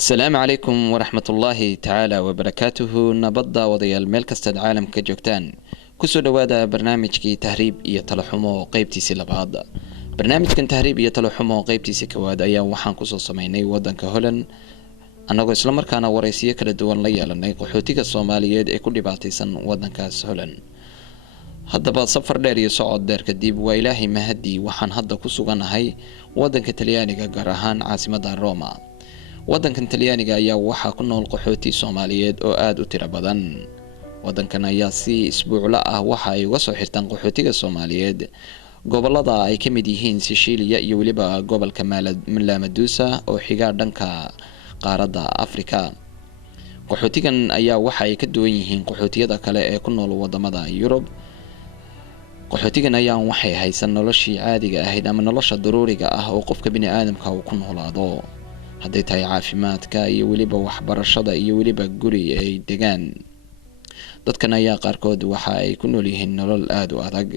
السلام عليكم ورحمة الله تعالى وبركاته. نبض وضيال ميل كستاد عالم كجوكتان كسو دوادا برنامجكي تهريب iyo talaxumo qaybtiisii labaad. barnaamijkan tahriib iyo talaxumo qaybtiisii koowaad ayaa waxaan ku soo sameynay wadanka Holland anagoo isla markaana wareysiyo kala duwan la yeelanay qaxootiga Soomaaliyeed ee ku dhibaataysan wadankaas Holland. haddaba safar dheer iyo socod dheer kadib waa Ilaahay mahadi waxaan hadda ku suganahay wadanka Talyaaniga gaar ahaan caasimadda Roma. wadankan Talyaaniga ayaa waxaa ku nool qaxooti Soomaaliyeed oo aad u tiro badan. wadankan ayaa si isbuucla ah waxa ay uga soo xirtaan qaxootiga Soomaaliyeed gobolada ay ka mid yihiin Sicilia iyo waliba gobolka Lampedusa oo xiga dhanka qaaradda Afrika. qaxootigan ayaa waxa ay ka duwan yihiin qaxootiyada kale ee ku nool wadamada Yurub. qaxootigan ayaa waxay haysan noloshii caadiga ahayd ama nolosha daruuriga ah oo qofka bini'aadamka uu ku noolaado. hadday tahay caafimaadka iyo waliba waxbarashada iyo waliba guri ay degaan. dadkan ayaa qaarkood waxa ay ku nool yihiin nolol aad u adag.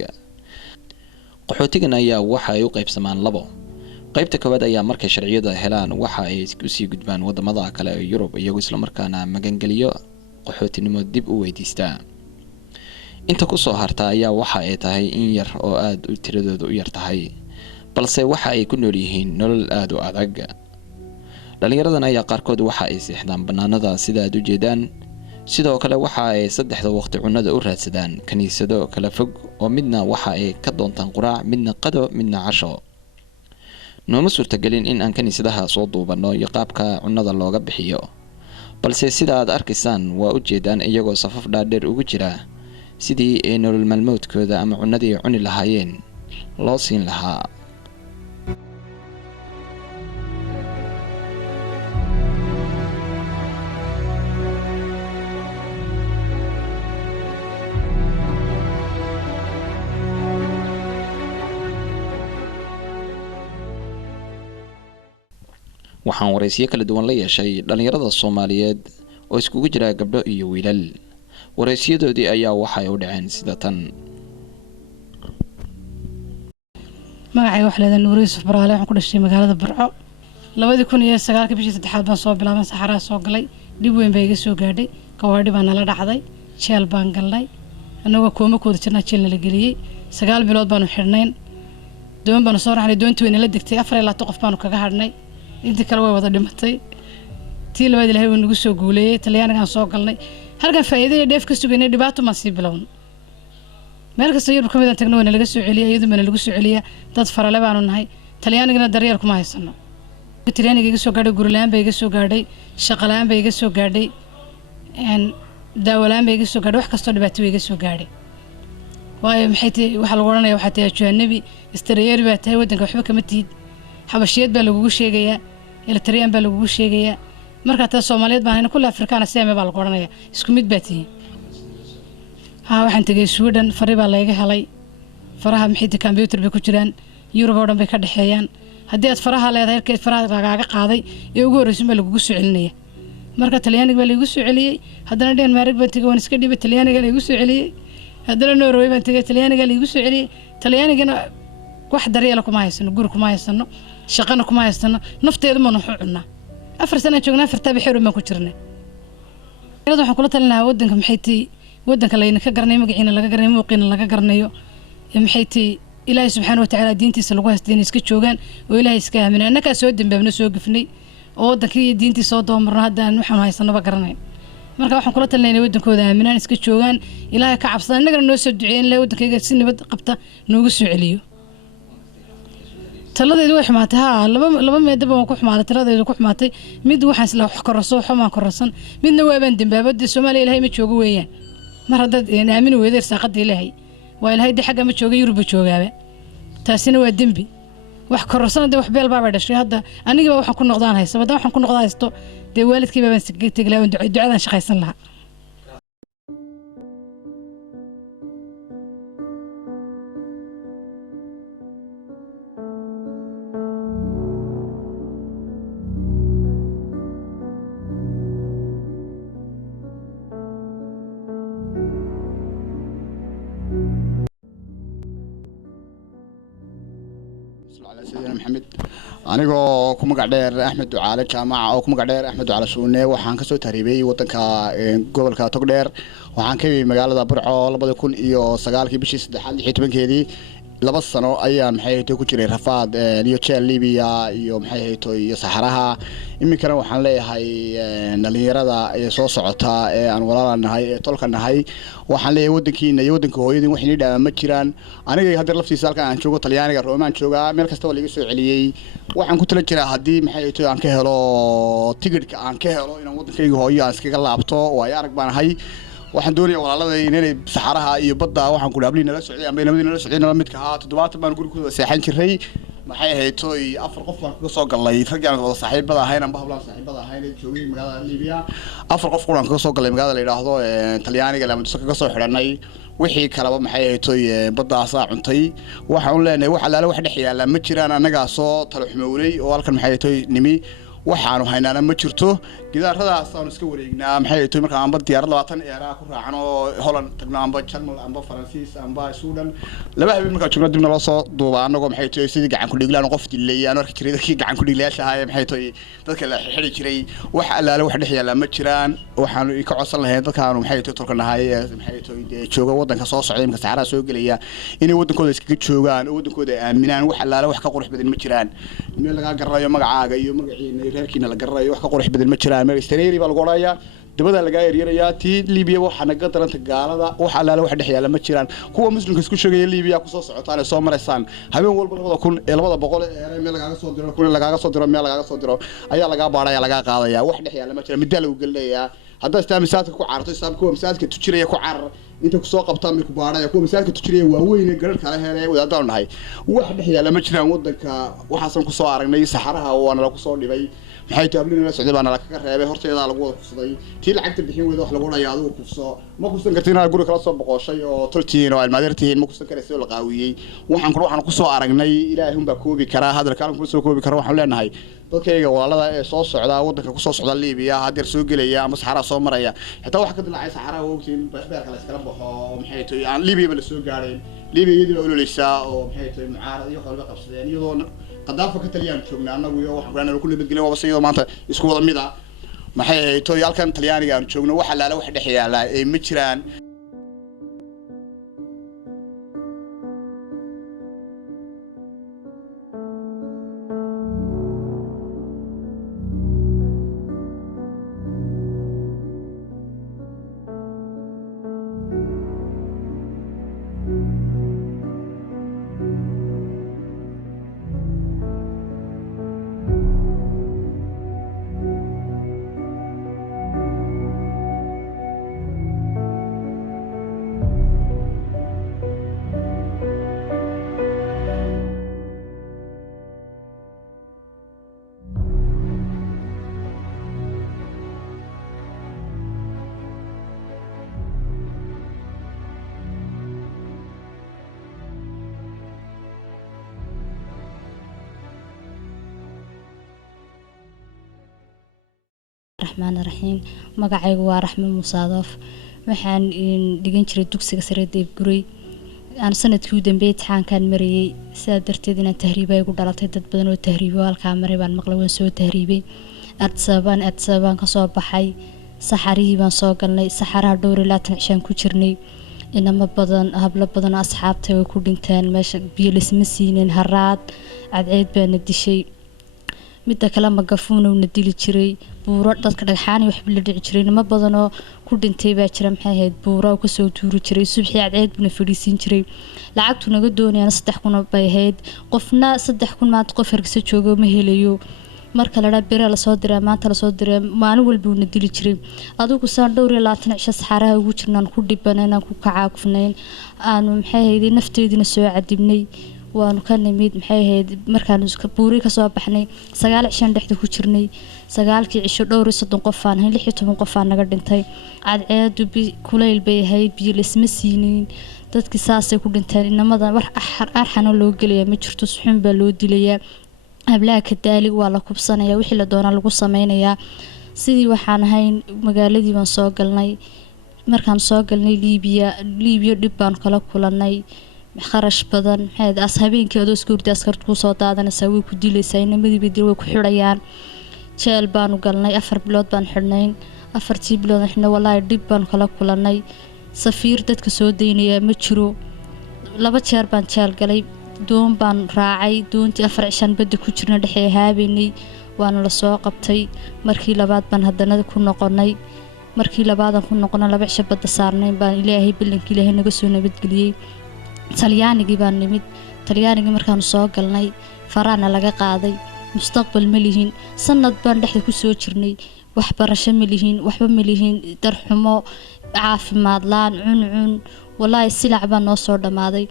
qaxootigan ayaa waxa ay u qaybsamaan labo. qaybta koowaad ayaa markay sharciyada helaan waxa ay u sii gudbaan wadamada kale ee Yurub iyagoo isla markaana magangeliyo qaxootinimo dib u weydiista. inta ku soo harta ayaa waxa ay tahay in yar oo aad u tiradoodu u yar tahay balse waxa ay ku nool yihiin nolol aad u adag. dhalinyaradan ayaa qaarkood waxa ay seexdaan banaanada sida aad u jeedaan. sidoo kale waxa ay saddexda waqti cunada u raadsadaan kaniisado kala fog oo midna waxa ay ka doontaan quraac midna qado midna casho. nooma suurtagelin in aan kaniisadaha soo duubano iyo qaabka cunada looga bixiyo balse sida aad arkaysaan waa u jeedaan iyagoo safaf dhaadheer ugu jira sidii ay nolol maalmoodkooda ama cunadii cuni lahaayeen loo siin lahaa. waxaan wareysiyo kala duwan la yeeshay dhalinyarada Soomaaliyeed oo iskugu jira gabdho iyo wiilal. wareysiyadoodii ayaa waxay u dhaceen sida tan. magacay wax leedahay Nuur Yuusuf Baraale waxaan ku dhashay magaalada Burco 2009 bishii 3 baan soo bilaabay saxaraha soo galay dib weyn bay iga soo gaadhay kawaadhi baan la dhacday jeel baan galnay anagoo kooma kooda jirnaa jeel la geliyay 9 bilood baan u xirnayn doon baan soo raacnay doontii weyn la degtay 4 qof baan kaga hadhnay intii kale way wada dhimatay tii labaad Ilaahay wuu nagu soo guuleeyay Talyaaniga soo galnay halkan faa'iido iyo dheef ka sugaynay dhibaato ma sii bilown meel kasta Yurub kamid ah tagno laga soo celiyay iyaduna lagu soo celiyay dad farale baanu nahay Talyaanigana daryeel kuma haysano. Talyaaniga iga soo gaadhay gurilaan bay iga soo gaadhay shaqalaan bay iga soo gaadhay daawalaan bay iga soo gaadhay wax kasta dhibaato iga soo gaadhay. waayo maxay tahay waxa lagu oranayaa waxa tahay ajnabi istareeyay baa tahay wadanka waxba kama tiid xabashiyad baa lagu sheegayaa Eritrean baa lagu sheegayaa marka taa Soomaaliyeed baan kulli Afrikaan Soomaaliyeed baa lagu oranayaa isku mid baa tihiin. waxaan tagay Sweden fari baa laga helay faraha maxay tahay computer bay ku jiraan Yurub oo dhan bay ka dhaxeeyaan haddii aad faraha leedahay halkay faraha lagaaga qaaday ee ugu horreysay baa lagu soo celinaya marka Talyaaniga baa lagu soo celiyay haddana Denmark baa tagay waan iska dhibay Talyaaniga lagu soo celiyay haddana Norway baa tagay Talyaaniga lagu soo celiyay Talyaanigana wax daryeel kuma haysano guri kuma haysano shaqana kuma haysano nafteedu ma nuxu cunaa 4 sano joognaa 4 bixir ma ku jirnaa. iyadoo waxaan kula talinayaa wadanka maxay tahay wadanka layna ka garanay magaciina laga garanay muuqina laga garanayo maxay tahay Ilaahay subxaanahu wa ta'aala diintiisa lagu haysteen iska joogan oo Ilaahay iska aaminay annaka soo dambaabna soo gufnay oo wadankii diintiisa soo doomarno haddaan waxaan haysanaba garanay marka waxaan kula talinayaa wadankooda aaminaan iska joogan Ilaahay ka cabsada annagana noo soo duceeyeen ilaahay wadankayga si nabad qabta noogu soo celiyo. taladeedu way xumaatay laba meedaba waan ku xumaaday taladeedu ku xumaatay mid waxaan isla wax kororso xumaan kororsan midna waa baan dambaabada Soomaaliya Ilaahay ma joogo weeyaan mar hadad aamin weedeer saaqada Ilaahay waa Ilaahay xagga ma joogo Yurub joogaaba taasina waa dambi wax kororsan wax beel baa dhashay hadda aniga waxaan ku noqdaan haysto hadda waxaan ku noqdaa haysto de waalidkii baan tagay ducadan shaqaysan lahaa. على سيدنا محمد anigoo ku magac dheer Axmed Ducaale jaamaca oo ku magac dheer Axmed Ducaale Suune waxaan ka soo tahriibay wadanka gobolka Togdheer waxaan ka yimid magaalada Burco 2009 bishii 3 laba sano ayaan ku jiray rafaad iyo jeel Liibiya iyo iyo Saxaraha iminkana waxaan leeyahay dhalinyarada ee soo socota ee aan walaalanahay ee tolkanahay waxaan leeyahay wadankiina iyo wadanka hooyadin wax inii dhaama jiraan aniga hadda laftiisa halka aan joogo Talyaaniga Roomaan jooga meel kasta oo laga soo celiyay waxaan ku tala jiraa hadii aan ka helo tigidhka aan ka helo inaan wadankayga hooyo aan iskaga laabto way arag baan waxaan doonayaa walaalada inay Saxaraha iyo badda waxaan ku dhaabli nala socday ama inay nala socday nala midka 7 baan guriga seexan jiray afar qof baan ka soo galay raggaan wada saaxiibada ahayn amba hablaan saaxiibada ahayn joogay magaalada Liibiya afar qof quraan ka soo galay magaalada la yiraahdo Talyaaniga lama duska ka soo xiranay wixii kalaba baddaas cuntay waxaan leenahay wax alaala wax dhex yaala ma jiraan anaga soo talo xumoolay oo halkan nimi waxaanu haynaana ma jirto gidaaradaas aan iska wareegnaa marka aan diyaarad 20 eeraa ku raacano Holland tagno amba Jarmal amba Faransiis amba Suudan laba habeen marka joogno dibna loo soo duuba anagu sidii gacan ku dhiglaan qof dilayaan arki jiray dadkii gacan ku dhiglayaashahay dadka la xiri jiray wax alaala wax dhex yaala ma jiraan waxaanu ka codsan lahayn dadkaanu tolkanahay jooga wadanka soo socday imka Saxaraha soo galaya inay wadankooda iskaga joogaan wadankooda aaminaan wax alaala wax ka qurux badan ma jiraan meel laga garayo magacaaga iyo magaciina reerkiina la garayo wax ka qurux badan ma jiraan meel istaneeri baa lagu orayaa dabada laga yeeryayaa tii Liibiya waxa naga daranta gaalada wax alaala wax dhex yaala ma jiraan kuwa muslimka isku sheegay Liibiya ku soo socotaan soo mareysaan habeen walba 200 ee meel laga soo diro meel laga soo diro ayaa laga baaraya laga qaadaya wax dhex yaala ma jiraan mid lagu galaya hadda istaamisaadka ku caarto istaamka misaadka tujiraya ku caar inta ku soo qabtaan mid ku baaraya kuwa misaadka tujiraya waa weyn garar kala heelay wadaadaan nahay wax dhex yaala ma jiraan wadanka waxaasan ku soo aragnay Saxaraha waana la ku soo dhibay tablina socday baan la ka reebay horteeda lagu wada kufsaday tii lacagta bixin weedo wax lagu dhayaa adigu kufso ma kufsan kartiin guriga kala soo boqoshay oo toltiin oo almaadirtiin ma kufsan karayso la qaawiyay waxaan ku soo aragnay Ilaahay baa koobi kara hadalkaan ku soo koobi kara waxaan leenahay dadkayga walaalada ee soo socda wadanka ku soo socda Liibiya hadir soo galaya ama Saxaraha soo maraya xitaa wax ka dilacay Saxaraha waqtiin beerka la iskala baxo aan Liibiya la soo gaaray Liibiya iyadoo ololeysa oo mucaarad iyo xolba qabsadeen iyadoo qadaafo ka taliyaan joogna anagu iyo waxaan ku nabadgelyo waba saydo maanta isku wada mid halkan Talyaaniga aan joogno wax alaala wax dhex yaala ee ma jiraan الرحمن الرحيم magacaygu waa Raxmo Musaadaf waxaan dhigan jiray dugsiga sare Deebguri aan sanadkii u dambeeyay taxankan mariyay sida darteed inaan tahriibay ugu dhalatay dad badan oo tahriibo halka maray baan maqlay waan soo tahriibay adsabaan ka soo baxay Saxarihii baan soo galnay Saxaraha dhowr ilaa 10 ku jirnay inama badan habla badan asxaabtay way ku dhinteen meesha biyo lisma siineen haraad cadceed baan dishay midda kale magafuuna una dili jiray buuro dadka dhagxaan wax la dhici jiray nima badan oo ku dhintay baa jira buuro ka soo tuuri jiray subaxii cadceed buna fadhiisin jiray lacagtu naga doonayaan 3,000 bay ahayd qofna 3,000 maanta qof hargeysa joogo ma helayo marka la bira la soo diray maanta la soo diray maalin walba una dili jiray adigu saan dhowr iyo 20 cisho Saxaraha ugu jirnaan ku dhibanayna ku kacaafnayn aanu nafteedina soo cadibnay waanu ka nimid markaan buuri ka soo baxnay 9 cisho dhexda ku jirnay 9kii cisho dhowr iyo 30 qof aan 16 qof aan naga dhintay cadceedu kuleyl bay ahayd biyo lisma siinin dadkii saasay ku dhinteen inamada wax arxana loo geliya ma jirto suxun baa loo dilayaa hablaha ka daali waa la kubsanaya wixii la doona lagu sameeynaya sidii waxaan ahayn magaaladii baan soo galnay markaan soo galnay Liibiya dhib baan kala kulanay kharash badan maxay habeenkii adoo iska hurday askartu ku soo daadanaysaa way ku dilaysaa inamadii bay dil way ku xidhayaan jeel baanu galnay 4 bilood baan xidhnayn 4 bilood xidhnay wallaahi dhib baan kala kulanay safiir dadka soo daynaya ma jiro 2 jeer baan jeel galay doon baan raacay doontii 4 cishan badda ku jirna dhexee haabeynay waana la soo qabtay markii labaad baan haddana ku noqonay markii labaadan ku noqonay 2 cisho badda saarnay baan ilaahay billankii ilaahay naga soo nabadgeliyay talyaanigii baan nimid talyaanigii markaan soo galnay faraana laga qaaday mustaqbal ma lihin sanad baan dhexda ku soo jirnay waxbarasho ma lihin waxba ma lihin darxumo caafimaad laan cuncun wallaahi silac baan noo soo dhammaaday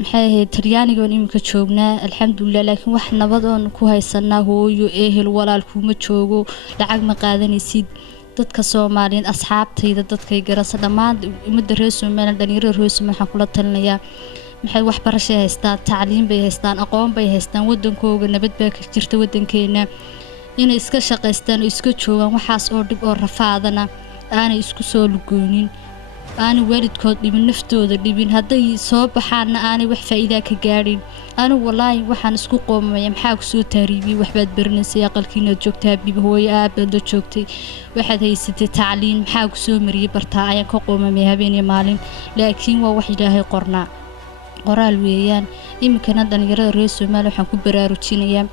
maxay ahayd talyaaniga baan iminka joognaa alxamdulilah laakiin wax nabad oon ku haysanaa hooyo ehel walaal kuma joogo lacag ma qaadanaysid dadka Soomaaliyeed asxaabtayda dadkay garasa dhammaan umada reer Soomaaliya dhalinyarada reer Soomaaliya waxaan kula talinayaa maxay waxbarasho haystaan tacliin bay haystaan aqoon bay haystaan wadankooda nabad baa ka jirta wadankeena inay iska shaqaystaan oo iska joogaan waxaas oo dhib oo rafaadana aanay isku soo lugoonin aanay waalidkood dhibin naftooda dhibin hadday soo baxaana aanay wax faa'iido ka gaadhin anigu wallaahi waxaan isku qoomay maxaa ku soo taariibay waxbaad baranaysay aqalkiina joogtaa bibi hooyo aabada joogtay waxaad haysatay tacliin maxaa ku soo mariyay bartaa ayaan ka qoomay habeen iyo maalin laakiin waa wax ilaahay qornaa qoraal weeyaan iminkana dhalinyarada reer Soomaaliya waxaan ku baraarujinayaa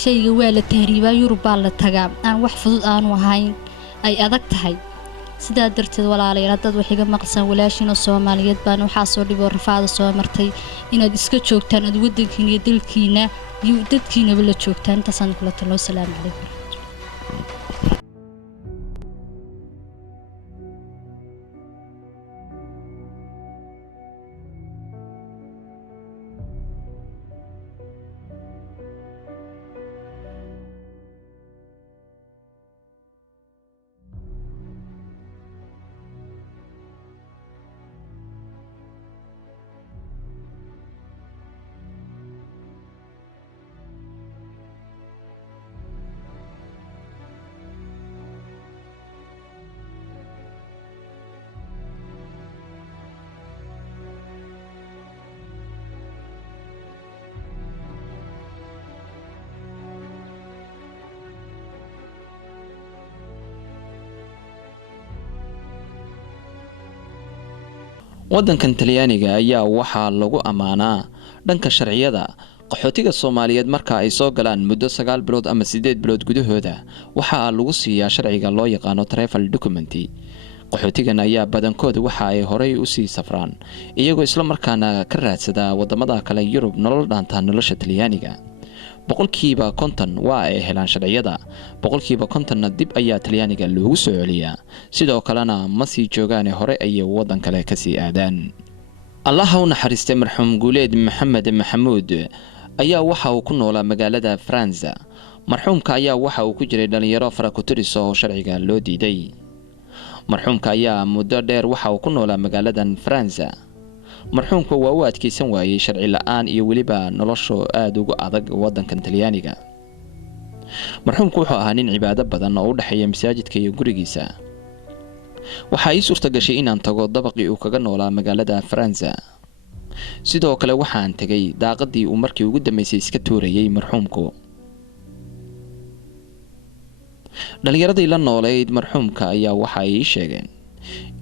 shayga waa la tahriibaa Yurub baa la tagaa aan wax fudud aanu ahayn ay adag tahay sidaa darteed walaalayaal dad wax iga maqsan walaashina Soomaaliyeed baan waxa soo dhibo rafaada soo martay inaad iska joogtaan ad wadankiina iyo dalkiina iyo dadkiina la joogtaan taasaan kula talo salaam calaykum waddankan Talyaaniga ayaa waxaa lagu amaanaa dhanka sharciyada qaxootiga Soomaaliyeed marka ay soo galaan muddo 9 bilood ama 8 bilood gudahooda waxa lagu siiyaa sharciga loo yaqaan travel document qaxootigan ayaa badankooda waxa ay horey u sii safraan iyagoo isla markaana ka raadsada wadamada kale Yurub nolol dhaanta nolosha Talyaaniga boqolkiiba 50 waa ay helaan sharciyada boqolkiiba 50 dib ayaa Talyaaniga loogu soo celiyaa sidoo kalena ma sii joogaan hore ay wadan kale ka sii aadaan Allah ha u naxariistay marxuum Guuleed Maxamed Maxamuud ayaa waxa uu ku noolaa magaalada France marxuumka ayaa waxa uu ku jiray dhalinyaro fara ku tiriso sharciga loo diiday marxuumka ayaa muddo dheer waxa uu ku noolaa magaaladan France marxuumku waa uu adkeysan waayay sharci la'aan iyo waliba nolosho aad ugu adag wadankan Talyaaniga marxuumku wuxuu ahaa nin cibaado badan oo u dhaxeeya masaajidka iyo gurigiisa waxa ay suurta gashay inaan tago dabaqii uu kaga noolaa magaalada France sidoo kale waxaan tagay daaqadii uu markii ugu dambeysay iska tuurayay marxuumku dhalinyaradii la nooleyd marxuumka ayaa waxa ay sheegeen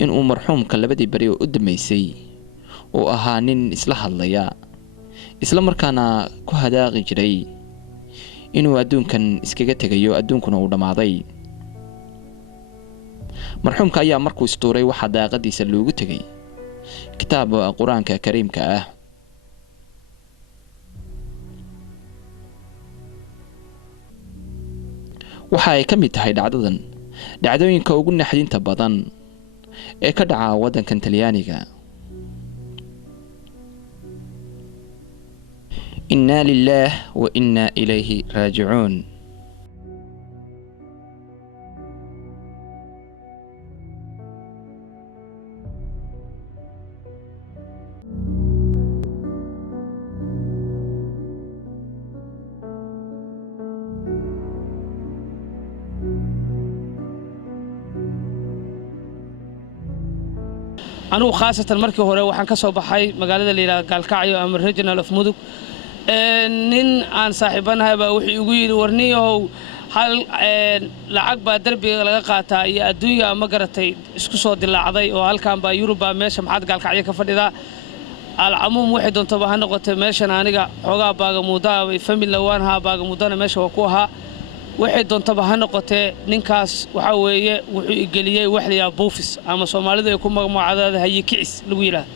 in uu marxuumka labadii bari u dambeysay oo ahaa nin isla hadlaya isla markaana ku hadaaqi jiray inuu adduunkan iskaga tagayo adduunkuna uu dhamaaday marxuumka ayaa markuu istuuray waxa daaqadiisa loogu tagay kitaab quraanka kariimka ah waxa ay ka mid tahay dhacdooyinka ugu naxdinta badan ee ka dhaca wadankan Talyaaniga إنا لله وإنا إليه راجعون anigu khaasatan markii hore waxaan ka soo baxay magaalada la yiraahdo Gaalkacyo ama Regional of Mudug nin aan saaxiibanahay baa wuxuu igu yiri warniyow hal lacag baa darbiga laga qaataa iyo adduunka ma garatay isku soo dilaacday oo halkan baa Yuruba meesha maxad Gaalkacyo ka fadhida alcamuum waxay doontaba ha noqotay meeshan aniga xogaa baaga muudaa family waan ha baaga muudana meesha waa ku ahaa waxay doontaba ha noqotee ninkaas waxa weeye wuxuu igeliyay wax la yaab buufis ama Soomaalidu ay ku magacaaday hayi kicis lagu yiraahdo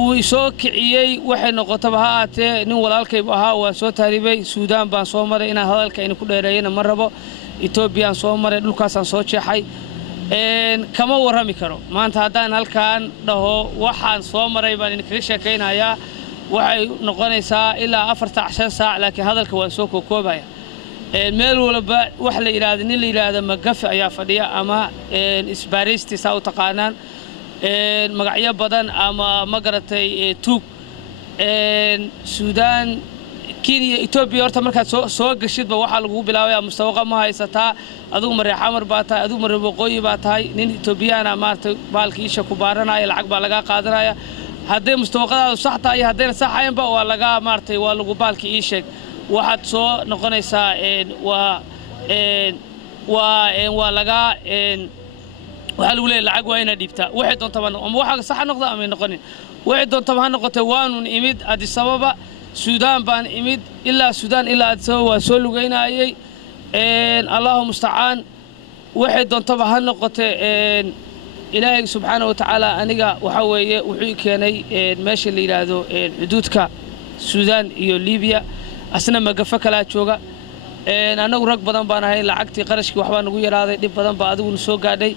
uu soo kiciyay waxay noqotaba ha aatee nin walaalkay ahaa waa soo taaribay Suudaan baan soo maray inaan hadalka in ku dheereeyana ma rabo Ethiopia soo maray dhulkaas aan soo jeexay kama warami karo maanta haddaan halkaan dhaho waxaan soo maray baan in kaga sheekeynayaa waxay noqonaysaa ilaa 4 saac laakiin hadalka waan soo koobaya meel walba wax la yiraahdo nin la yiraahdo magafa ayaa fadhiya ama isbaaristi saa u taqaanaan magacyo badan ama ma garatay tuug Suudaan Kenya Ethiopia horta markaad soo gashidba waxa lagu bilaabayaa mustawaqa ma haysataa adigu maray xamar baa tahay adigu maray waqooyi baa tahay nin Ethiopiana maartay baalkii isha ku baaranaya lacag baa laga qaadanaya haddii mustawaqadaadu sax tahay haddii sax ahaynba waa laga maartay waa lagu baalkii ii sheeg waxaad soo noqonaysaa waa laga waxa lagu leeyahay lacag waa ina dhibta waxay doontaa ama waxa sax noqdo ama noqonin waxay doontaa ha noqotay waanu imid Addis Ababa Suudaan baan imid ilaa Suudaan ilaa Addis Ababa waa soo lugeynayay Allahu musta'aan waxay doontaa ha noqotay ilaahay subxaanahu wa ta'ala aniga waxa weeye wuxuu keenay meesha la yiraahdo xuduudka Suudaan iyo Liibiya asna magafa kala jooga anagu rag badan baan ahay lacagtii qarashkii waxba nagu yaraaday dib badan baa adigu soo gaadhay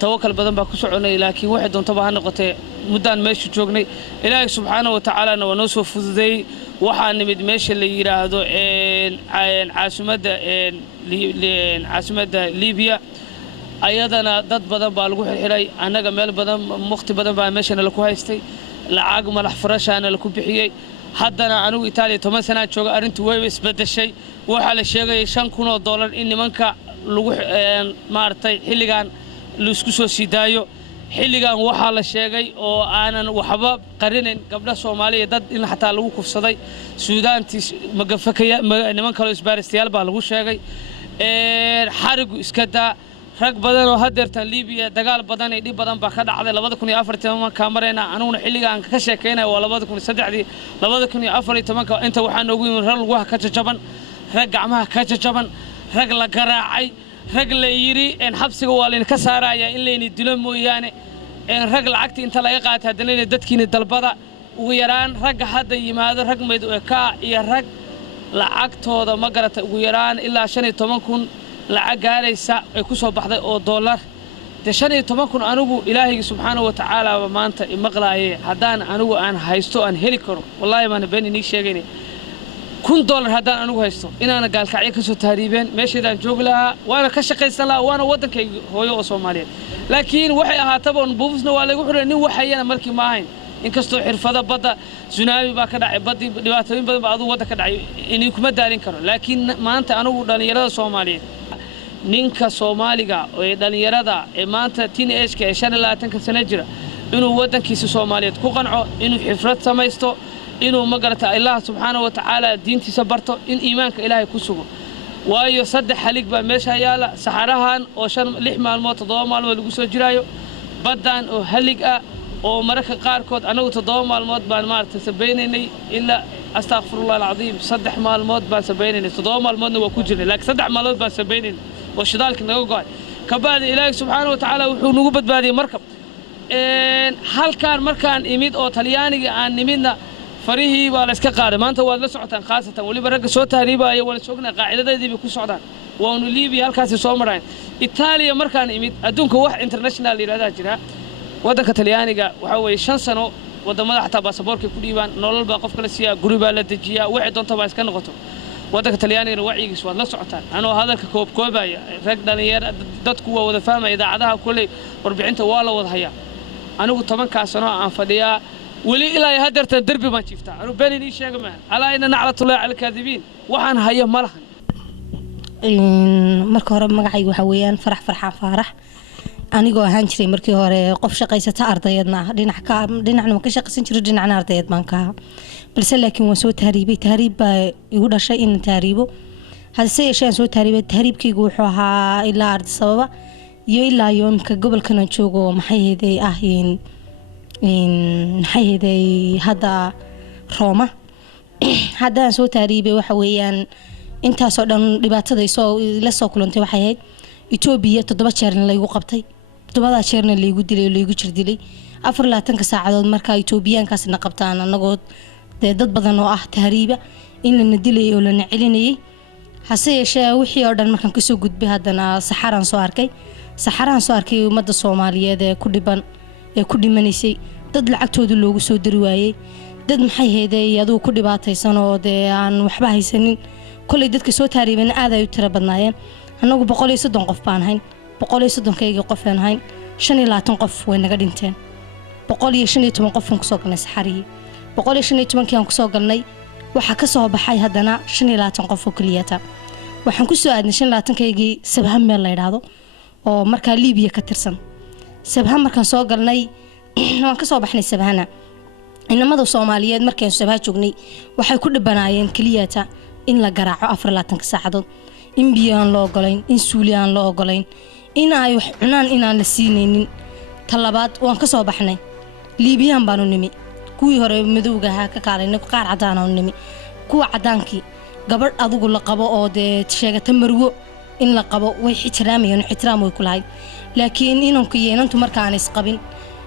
tawakkal badan baa ku soconay laakiin waxay doontaba ha noqotay muddaan meesha joognay ilaahay subxaanahu wa ta'ala na waa soo fududay waxaan nimid meesha la yiraahdo caasimadda Liibiya ayadana dad badan baa lagu xirxiray anaga meel badan waqti badan baa meeshana la ku haystay lacag malax farashaana la ku bixiyay haddana anigu Itaaliya 10 sano jooga arintu way isbedeshay waxa la sheegay $5,000 in nimanka lagu maartay xilligan la isku soo sidaayo xilligan waxa la sheegay oo aanan waxba qarinayn gabdha Soomaaliyeed dad in xataa lagu kufsaday Suudaantii magafakaya niman kale isbaaristayaal baa lagu sheegay xarigu iska daa rag badan oo hadeertan Liibiya dagaal badan ee dib badan baa ka dhacday 2014 ka marayna anuguna xilligan ka sheekeynay waa 2003 2014 inta waxaan ugu yimid rag wax ka jajaban rag gacmaha ka jajaban rag la garaacay rag la yiri in xabsiga waa leen ka saaraya in leeyni dilo mooyaane rag lacagtii inta laga qaatay hadana dadkiina dalbada ugu yaraan rag hadda yimaado rag meed ka iyo rag lacagtooda ma garatay ugu yaraan ilaa 15,000 lacag gaaraysa ay ku soo baxday oo dollar de 15,000 anigu ilaahay subxaanahu wa ta'ala maanta imaqlaayay hadaan anigu aan haysto aan heli karo wallahi ma been inii sheegaynay $1,000 hadaan anigu haysto inaana Gaalkacyo ka soo taariibeen meeshadan joog lahaa waana ka shaqaysan lahaa waana wadankayga hooyo oo Soomaaliyeed laakiin waxay ahaataba on buufisna waa lagu xiray nin waxayana markii ma ahayn inkastoo xirfada badda tsunami baa ka dhacay baddi dhibaatooyin badan baa adu wada ka dhacay inii kuma daalin karo laakiin maanta anigu dhalinyarada Soomaaliyeed ninka Soomaaliga oo dhalinyarada ee maanta teenage-ka ee 25 sano jira inuu wadankiisa Soomaaliyeed ku qanco inuu xirfad samaysto inuu magarata Allah subhanahu wa ta'ala diintiisa barto in iimaanka Ilaahay ku sugo waayo saddex xalig baa meesha yaala saxarahan oo 6 maalmood 7 maalmood lagu soo jiraayo badan oo halig ah oo mararka qaarkood anagu 7 maalmood baan maartay sabeeynay ilaa astaghfirullah alazim 3 maalmood baan sabeeynay 7 maalmoodna waa ku jirnay laakiin 3 maalmood baan sabeeynay oo shidaalka naga go'ay kabaad Ilaahay subhanahu wa ta'ala wuxuu nagu badbaadiyay markab halkaan markaan imid oo Talyaaniga aan nimidna farihii baa la iska qaaday maanta waad la socotaan khaasatan waliba ragga soo taariibaya wala soognaa qaacidadeedii ku socdaan waanu Liibiya halkaas soo mareen Itaaliya markaan imid adduunka wax international yiraahdaa jira wadanka Talyaaniga waxa weeye 5 sano wadamada xataa baasaboorka ku dhiibaan nolol baa qofka la siiyaa guri baa la dejiyaa wixii doonta baa iska noqoto wadanka Talyaaniga wacigiis waad la socotaan anoo hadalka koobaya rag dhalinyar dadku waa wada fahmay idaacadaha kulay warbixinta waa la wada hayaa anigu 10 sano aan fadhiyaa wali ilaa hadartan darbi ma jiifta anu beenini sheegma ala ina naclatullah al kadibin waxaan haya malahan marka hore magacaygu waxa weeyaan farax farxaan faarax anigoo ahaan jiray markii hore qof shaqaysata ardayadna ah dhinacna waan ka shaqaysan jiray dhinacna ardayad baan ka ahaa balse laakiin waan soo tahriibay tahriib baa igu dhashay in tahriibo hadse yeeshee aan soo tahriibay tahriibkaygu wuxuu ahaa ilaa Addis Ababa iyo ilaa yoomka gobolkan aan joogo maxay heeday ah maxay heeday hadda Roma haddaan soo tahriibay waxa weeyaan intaasoo dhan dhibaatada la soo kulantay waxay ahayd Ethiopia 7 jeerna la igu qabtay 7 jeerna la igu dilay la igu jirdilay 24 saacadood marka Ethiopiaankaas na qabtaan anagoo dad badan oo ah tahriiba in la dilay oo la celinayay hase yeeshee wixii oo dhan markaan ka soo gudbay haddana saxaraan soo arkay ummadda Soomaaliyeed ee ku dhiban ee ku dhimanaysay dad lacagtooda loogu soo diri waayay dad maxay heeday iyadoo ku dhibaataysan oo aan waxba haysanin kulay dadka soo tahriibana aad ay u tira badnaayeen anagu 130 qof baan hayn 130 qof aan hayn 25 qof way naga dhinteen 115 qof ku soo galnay saxariyi 115 aan ku soo galnay waxa ka soo baxay haddana 25 qof oo keliyata waxaan ku soo aadnay 25 sabhan meel la yiraahdo oo marka Liibiya ka tirsan sabhan markaan soo galnay waan ka soo baxnay sabhana inamada Soomaaliyeed markaan sabha joognay waxay ku dhibanaayeen keliyata in la garaaco 24 saacadood in biyaan loo ogolayn in suuliyaan loo ogolayn in ay wax cunaan inaan la siinaynin talabaad waan ka soo baxnay Liibiyaan baanu nimi kuwii hore madowga ahaa ka kaalayna qaar cadaan oo nimi kuwa cadaankii gabadh adigu la qabo oo sheegata marwo in la qabo way ixtiraam way ku lahayd laakiin inanku yeelantu markaan isqabin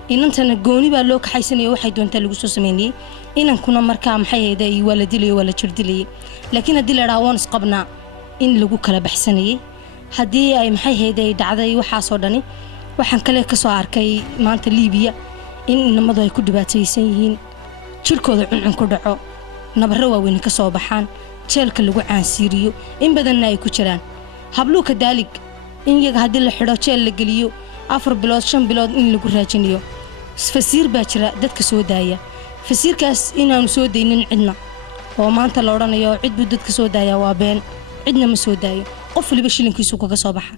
inantana gooni baa loo kaxaysanay waxay doontaa lagu soo sameeyay inankuna markaa maxay heeday wala dilay wala jirdilay laakiin hadii la raawon isqabnaa in lagu kala baxsanayay hadii ay maxay heeday dhacday waxa soo dhani waxaan kale ka soo arkay maanta Liibiya in namadu ay ku dhibaataysan yihiin jirkooda cuncun ku dhaco nabarro waaweyn ka soo baxaan jeelka lagu caansiiriyo in badanna ay ku jiraan habluuka daalig in iyaga hadii la xidho jeel la geliyo 4 bilood 5 bilood in lagu raajiniyo fasiir baa jira dadka soo daaya fasiirkaas inaanu soo deynin cidna oo maanta la oranayo cid buu dadka soo daaya waa been cidna ma soo daayo qof waliba shilinkiisu kaga soo baxa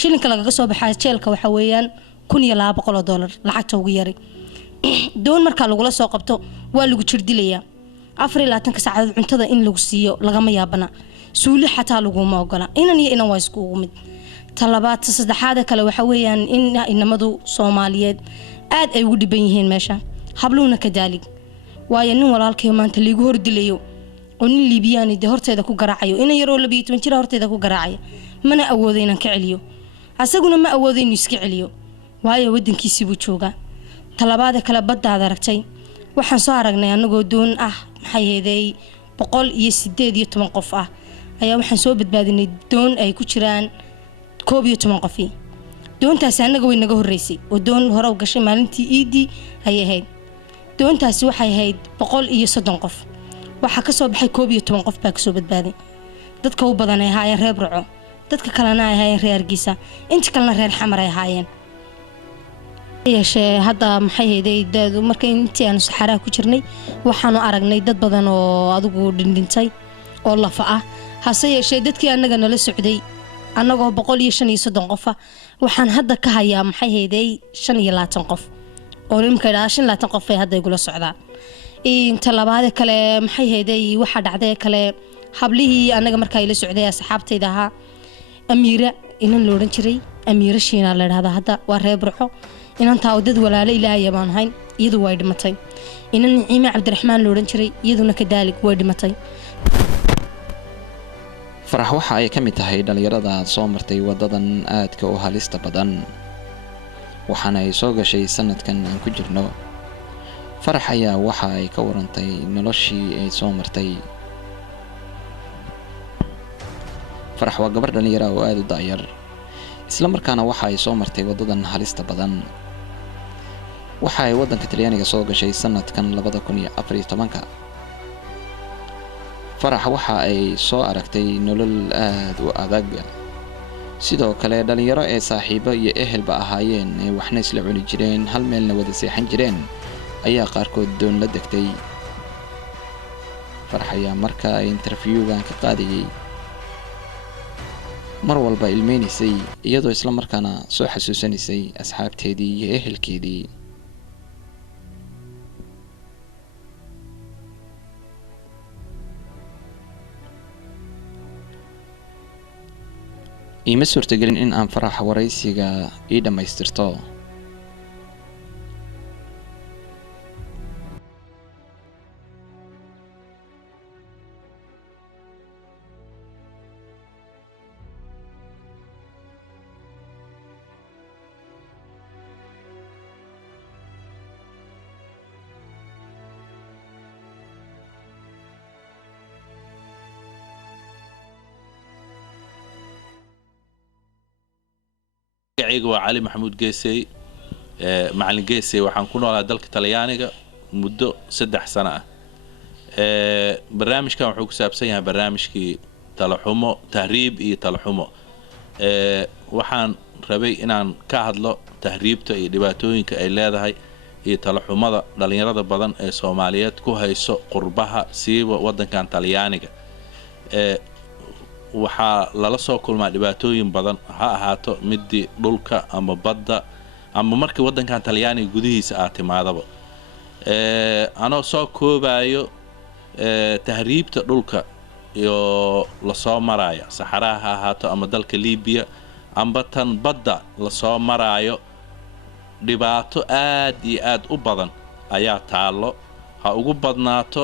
shilinka laga soo baxa jeelka waxa weeyaan $1,200 lacagta ugu yaray doon marka lagu la soo qabto waa lagu jirdilaya 24 saacadood cuntada in lagu siiyo lagama yaabana suuli xataa lagu ma ogola inan waa isku mid talabaad saddexaad kale waxa weeyaan in inamadu Soomaaliyeed aad ay ugu dhiban yihiin meesha habluuna ka daalig waayo nin walaalkay maanta liigu hor dilayo oo nin Liibiyaan ee horteeda ku garaacayo in yaroo 12 jir horteeda ku garaacay mana awoodo inaan ka celiyo asaguna ma awoodo inuu iska celiyo waayo wadankiisa buu joogaa talabaad kale baddaad aragtay waxaan soo aragnay anagoo doon ah maxay heeday 118 qof ah ayaa waxaan soo badbaadinay doon ay ku jiraan 11 qof doontaas anaga way naga horeysay oo doon hore u gashay maalintii Eid ay ahayd doontaasi waxay ahayd 130 qof waxa ka soo baxay 11 qof baa ka soo badbaaday dadka u badan ay haayeen reer Burco dadka kalena ay haayeen reer Hargeysa inta kalena reer Xamar ay haayeen yeeshee hadda maxay heeday dad markay intii aan saxaraha ku jirnay waxaanu aragnay dad badan oo adigu dhintay oo lafa ah hase yeeshee dadkii anaga nala socday anagoo 135 qof waxaan hadda ka hayaa maxay heeday 25 qof oo nimka 25 qof ay hadda igula socdaan inta labaad kale maxay heeday waxa dhacday kale hablihii anaga markay la socday asxaabtayda ahaa Amiira inan la oran jiray Amiira Shiina la yiraahdo hadda waa reer Burco inantaa dad walaalo Ilaahay baan hayn iyadu way dhimatay inan Ciima Cabdiraxmaan la oran jiray iyaduna ka daalig way dhimatay farax waxa ay ka mid tahay dhalinyarada soo martay wadadan aadka u halista badan waxaana ay soo gashay sanadkan aan ku jirno farax ayaa waxa ay ka warantay noloshii ay soo martay farax waa gabar dhalinyaro oo aad u daayar isla markaana waxa ay soo martay wadadan halista badan waxa ay wadanka Talyaaniga soo gashay sanadkan 2014 farax waxa ay soo aragtay nolol aad u adag sidoo kale dhalinyaro ee saaxiibo iyo ehelba ahaayeen ee waxna isla cuni jireen hal meelna wada seexan jireen ayaa qaarkood doon la degtay farax ayaa marka ay interviewgan ka qaadayay mar walba ilmeynaysay iyadoo isla markaana soo xasuusanaysay asxaabteedii iyo ehelkeedii. iima suurtagelin in aan Farax waraysiga ii dhammaystirto. magacaygu waa Cali Maxamuud Geesay macallin Geesay waxaan ku noolaa dalka Talyaaniga muddo 3 sano ah. barnaamijkan wuxuu ku saabsan yahay barnaamijkii talaxumo tahriib iyo talaxumo. waxaan rabay inaan ka hadlo tahriibta iyo dhibaatooyinka ay leedahay iyo talaxumada dhalinyarada badan ee Soomaaliyeed ku hayso qurbaha siiba wadankan Talyaaniga. waxaa lala soo kulmaa dhibaatooyin badan ha ahaato midii dhulka ama badda ama markii wadankan Talyaaniga gudihiisa aad timaadaba. anoo soo koobayo tahriibta dhulka iyo la soo maraya saxaraha ha ahaato ama dalka Liibiya amba tan badda la soo marayo dhibaato aad iyo aad u badan ayaa taalo ha ugu badnaato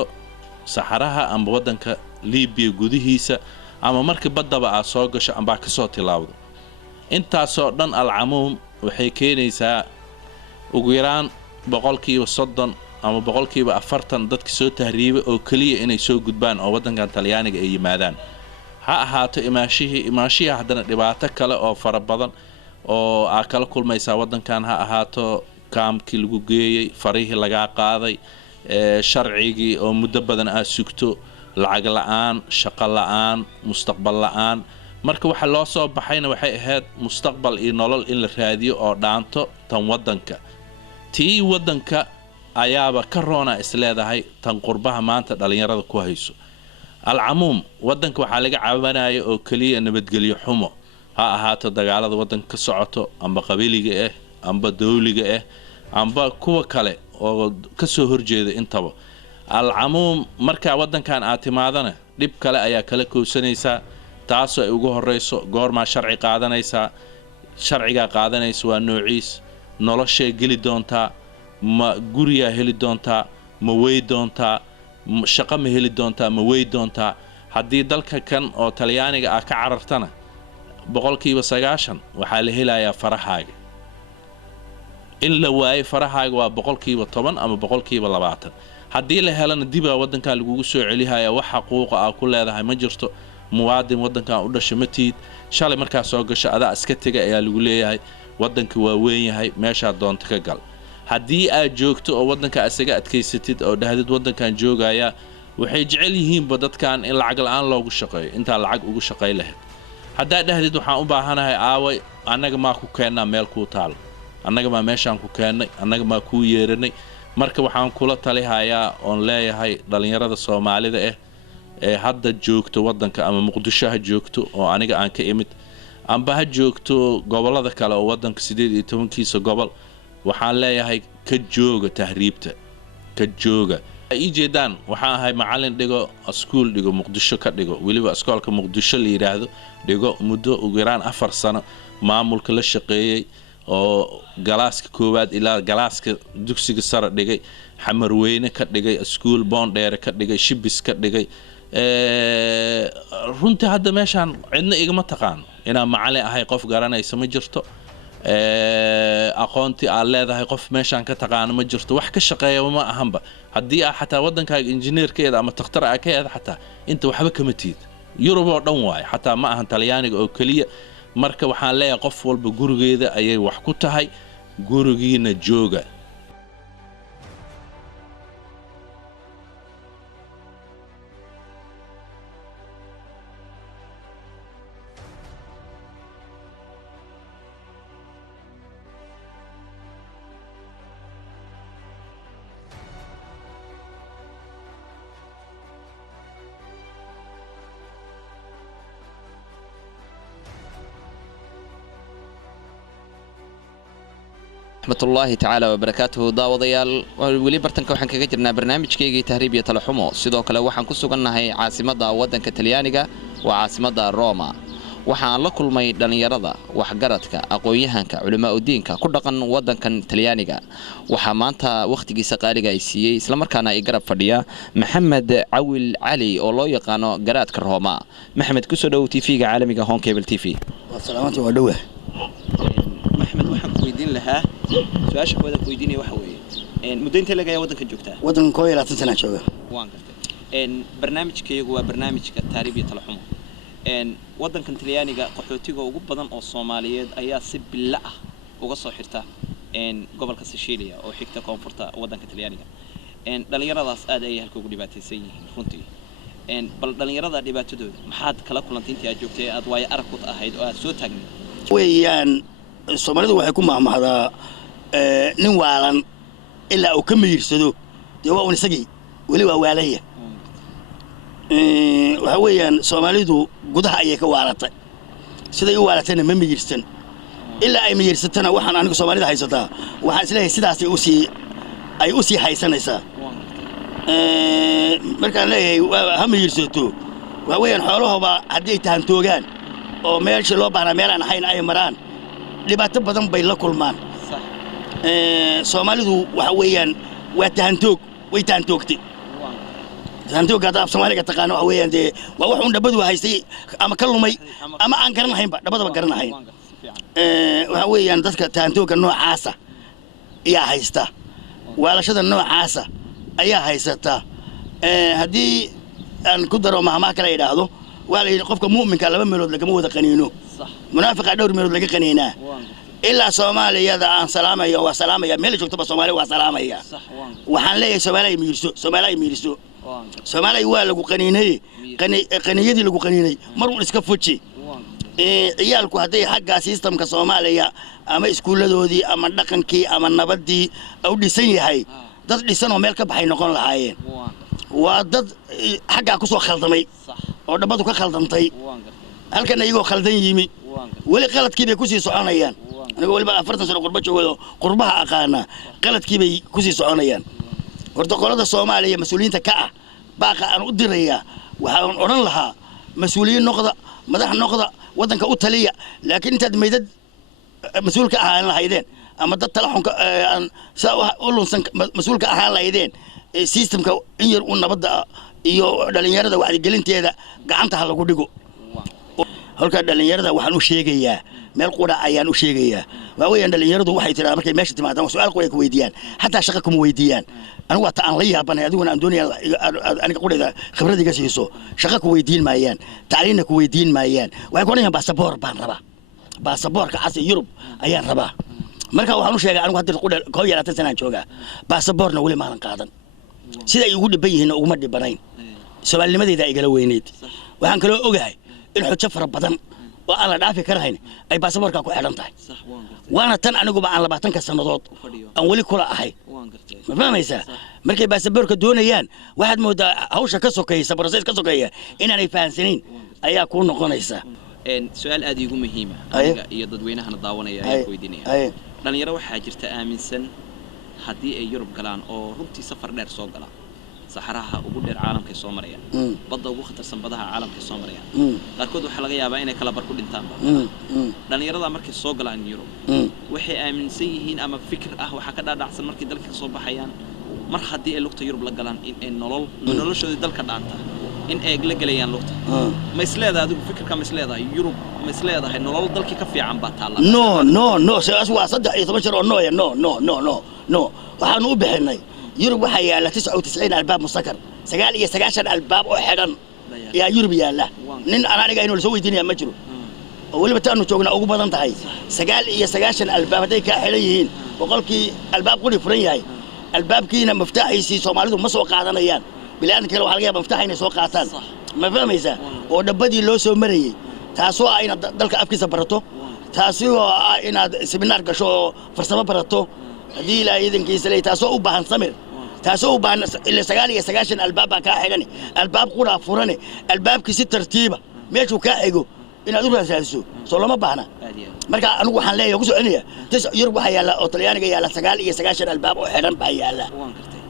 saxaraha amba wadanka Liibiya gudihiisa ama markii badaba aad soo gasho amba ka soo tilaawdo. intaasoo dhan alcamuum waxay keenaysaa ugu yaraan 30% ama 40% dadka soo tahriibay oo kaliya inay soo gudbaan oo wadankan Talyaaniga ay yimaadaan. ha ahaato imaashii haddana dhibaato kale oo fara badan oo aad kala kulmaysaa wadankan ha ahaato kaamkii lagu geeyay farihii laga qaaday sharcigii oo muddo badan aad sugto lacag la'aan shaqo la'aan mustaqbal la'aan. marka waxa loo soo baxayna waxay ahayd mustaqbal iyo nolol in la raadiyo oo dhaanto tan wadanka tii wadanka ayaaba ka roona isleedahay tan qurbaha maanta dhalinyarada ku hayso. alcamuum wadanka waxa laga caawinayo oo kaliya nabadgelyo xumo ha ahaato dagaalada wadanka ka socoto amba qabiiliga amba dawliga amba kuwa kale oo ka soo horjeeda intaba. alcamuum marka wadankan aad timaadana dib kale ayaa kala koobsanaysa taasoo ay ugu horeyso goorma sharci qaadanaysa sharciga qaadanaysa waa noociis noloshay geli doonta ma guriga heli doonta ma way doonta shaqo ma heli doonta ma way doonta. haddii dalka kan oo Talyaaniga ah ka carartana 90% waxaa la helayaa farahaaga in la waayo farahaaga waa 10% ama 20%. haddii la helana dib wadanka lagu soo celiyay wax xuquuq ah ku leedahay ma jirto muwaadin wadanka u dhashay matiid shalay markaa soo gasho adaa iska taga ayaa lagu leeyahay wadanka waa weyn yahay meesha doonta ka gal. haddii aad joogto oo wadanka asaga adkaysatid oo dhahdid wadankan joogaya waxay jecel yihiin dadkan in lacag la'aan loogu shaqeeyo inta lacag ugu shaqeey lahayd. haddaa dhahdid waxaan u baahanahay aaway annaga ma ku keenna meel ku taal annaga ma meeshaan ku keennay annaga ma ku yeeranay. marka waxaan kula talihayaa oon leeyahay dhalinyarada Soomaalida ee hadda joogto wadanka ama Muqdisho ha joogto oo aniga aan ka imid amba ha joogto gobolada kale oo wadanka 18 gobol waxaan leeyahay ka jooga tahriibta ka jooga. ay jeedaan waxaan ahay macallin dhigo iskuul dhigo Muqdisho ka dhigo waliba iskoolka Muqdisho la yiraahdo dhigo muddo ugu yaraan 4 sano maamulka la shaqeeyay oo galaaska koowaad ilaa galaaska dugsiga sare dhigay Xamarweyne ka dhigay iskuul Boondheer ka dhigay Shibis ka dhigay. runtii hadda meeshaan cidna igama taqaan inaan macallin ahay qof garanaysa ma jirto. aqoonti aan leedahay qof meeshaan ka taqaan ma jirto wax ka shaqeeya ma ahanba haddii aad xataa wadankaaga injineerkeeda ama takhtar aad ka yahay xataa inta waxba kama tiid Yurub oo dhan waay xataa ma ahan Talyaaniga oo kaliya. marka waxaan leeyahay qof walba gurigeeda ayay wax ku tahay gurigiina jooga. رحمة الله تعالى وبركاته داوديال ولي برتنك waxaan kaga jirnaa barnaamijkeygii tahriib iyo talaxumo sidoo kale waxaan ku sugannahay caasimada wadanka Talyaaniga waa caasimada Roma waxaan la kulmay dhalinyarada waxgaradka aqoon-yahanka culimada diinka ku dhaqan wadankan Talyaaniga waxa maanta waqtigiisa qaaliga ay siiyay isla markaana ay garab fadhiya Maxamed Awil Ali oo loo yaqaano garaadka Roma Maxamed ku soo dhaw TV-ga caalamiga Home Cable TV salaamatu waa dhaw maxamed waxaan ku weydiin lahaa su'aasha kooda ku weydiinay waxa weeye muddo inta laga yahay wadanka joogtaa wadanka 20 sano jooga waan gartay barnaamijkeegu waa barnaamijka taariikh iyo talaxumo wadankan Talyaaniga qaxootiga ugu badan oo Soomaaliyeed ayaa si billa ah uga soo xirta gobolka Sicilia oo xigta koonfurta wadanka Talyaaniga dhalinyaradaas aad ay halka ugu dhibaataysan yihiin runtii bal dhalinyarada dhibaatadooda maxaad kala kulantay intii aad joogtay aad waaya arag ku ahayd oo aad soo taagnay weeyaan Soomaalidu waxay ku maahmaahdaa nin waalan ilaa uu ka miirsado dee waa un isagii weli waa waalaya waxa weeyaan Soomaalidu gudaha ayay ka waalatay siday u waalatayna ma miirsan ilaa ay miirsatana waxaan anigu Soomaalida haysataa waxaan isleeyahay sidaas ay u sii haysanaysaa markaan leeyahay ha miirsato waxa weeyaan xoolahooba haddii ay tahantoogaan oo meesha loo baahnaa meel aan ahayn ay maraan dhibaato badan bay la kulmaan Soomaalidu waxa weeyaan waa tahantoog way tahantoogtay tahantoog hada Soomaaliga taqaano waxa weeyaan dee waa wax uu dhabadu haystay ama ka lumay ama aan garanahaynba dhabadaba garanahayn waxa weeyaan dadka tahantooga noocaasa ayaa haysta waalashada noocaasa ayaa haysata haddii aan ku daro mahmaa kala yiraahdo waa la qofka muuminka laba meelood laga wada qaniino munaafiqa dhowr meelood laga qaniinaa ilaa Soomaaliyada aan salaamayo waa salaamaya meel joogto Soomaaliya waa salaamaya waxaan leeyahay Soomaaliya miiriso Soomaaliya waa lagu qaniinay qaniyadii lagu qaniinay mar uu iska fuji ciyaalku haday xagga systemka Soomaaliya ama iskuuladoodii ama dhaqankii ama nabadii u dhisan yahay dad dhisan oo meel ka baxay noqon lahaayeen waa dad xagga ku soo khaldamay oo dhabadu ka khaldantay halkan ayagoo khaldan yimi wali qaladkii bay ku sii soconayaan aniga waliba 40 sano qurba joogado qurbaha aqaana qaladkii bay ku sii soconayaan horta qolada Soomaaliya mas'uuliyiinta ka ah baaqa aan u diraya waxaan oran lahaa mas'uuliyiin noqda madax noqda wadanka u taliya laakiin intaad meydad mas'uulka ahaan lahaydeen ama dad talaxunka aan u lunsan mas'uulka ahaan lahaydeen systemka in yar u nabada iyo dhalinyarada wacyigelinteeda gacanta ha lagu dhigo halka dhalinyarada waxaan u sheegayaa meel qura ayaan u sheegayaa waa weeyaan dhalinyaradu waxay tiraan markay meesha timaadaan su'aal qoray ku weydiiyaan hatta shaqo kuma weydiiyaan anigu waa taan la yaabanay adiguna aan doonayaa aniga qurayda khibradiga siiso shaqo ku weydiin maayaan taariikhna ku weydiin maayaan waxay ku leeyahay baasaboor baan rabaa baasaboorka cas Yurub ayaan rabaa marka waxaan u sheegay anigu hadda qura 20 sano joogaa baasaboorna wali maalan qaadan sida ay ugu dhiban yihiin uguma dhibanayn Soomaalinimadeeda igala weyneed waxaan kale ogahay in xujo fara badan oo aan la dhaafi karayn ay baasaboorka ku xidhan tahay waana tan aniguba aan 20 sanadood aan wali kula ahay ma fahmaysaa markay baasaboorka doonayaan waxaad moodaa hawsha ka sokaysa process ka sokeeya inaanay fahansanin ayaa ku noqonaysa su'aal aad iigu muhiim ah aniga iyo dadweynahana daawanaya ay weydiinayaan dhalinyaro waxaa jirta aaminsan haddii ay Yurub galaan oo runtii safar dheer soo gala saxaraha ugu dheer caalamka soo maraya badda ugu khatarsan badaha caalamka soo maraya qaarkood waxa laga yaabaa inay kala bar ku dhintaan dhalinyarada markay soo galaan Yurub waxay aaminsan yihiin ama fikir ah waxa ka dhaadhacsan markay dalka soo baxayaan mar haddii ay lugta Yurub la galaan in noloshooda dalka dhaanta in ay la galayaan lugta ma isleedahay adigu fikirka ma isleedahay Yurub ma isleedahay nolol dalkii ka fiican baa taala no saas waa 13 oo no waxaan u bixinay Yurub waxa yaala 99 albaab musakar 99 albaab oo xidhan yaa Yurub yaala nin aan aniga inuu soo weydiinaya ma jiro oo waliba taanu joogna ugu badan tahay 99 albaab haday ka xidhan yihiin boqolkii albaab qori furan yahay albaabkiina maftaxiisi Soomaalidu ma soo qaadanayaan bilaan kale waxa laga yaabaa maftax inay soo qaataan ma fahmaysaa oo dhabadii loo soo marayay taasoo ay dalka afkiisa barato taasoo inaad seminar gasho farsamo barato hadii la idankiisa leey taasoo u baahan samir taasoo u baahan ila 99 albaab ka xidhan albaab qura furan albaabki si tartiiba meeshuu ka xigo inaad u raadsaadiso soo lama baahna marka anigu waxaan leeyahay ku soo celinaya Yurub waxaa yaala oo Talyaaniga yaala 9 albaab oo xidhan baa yaala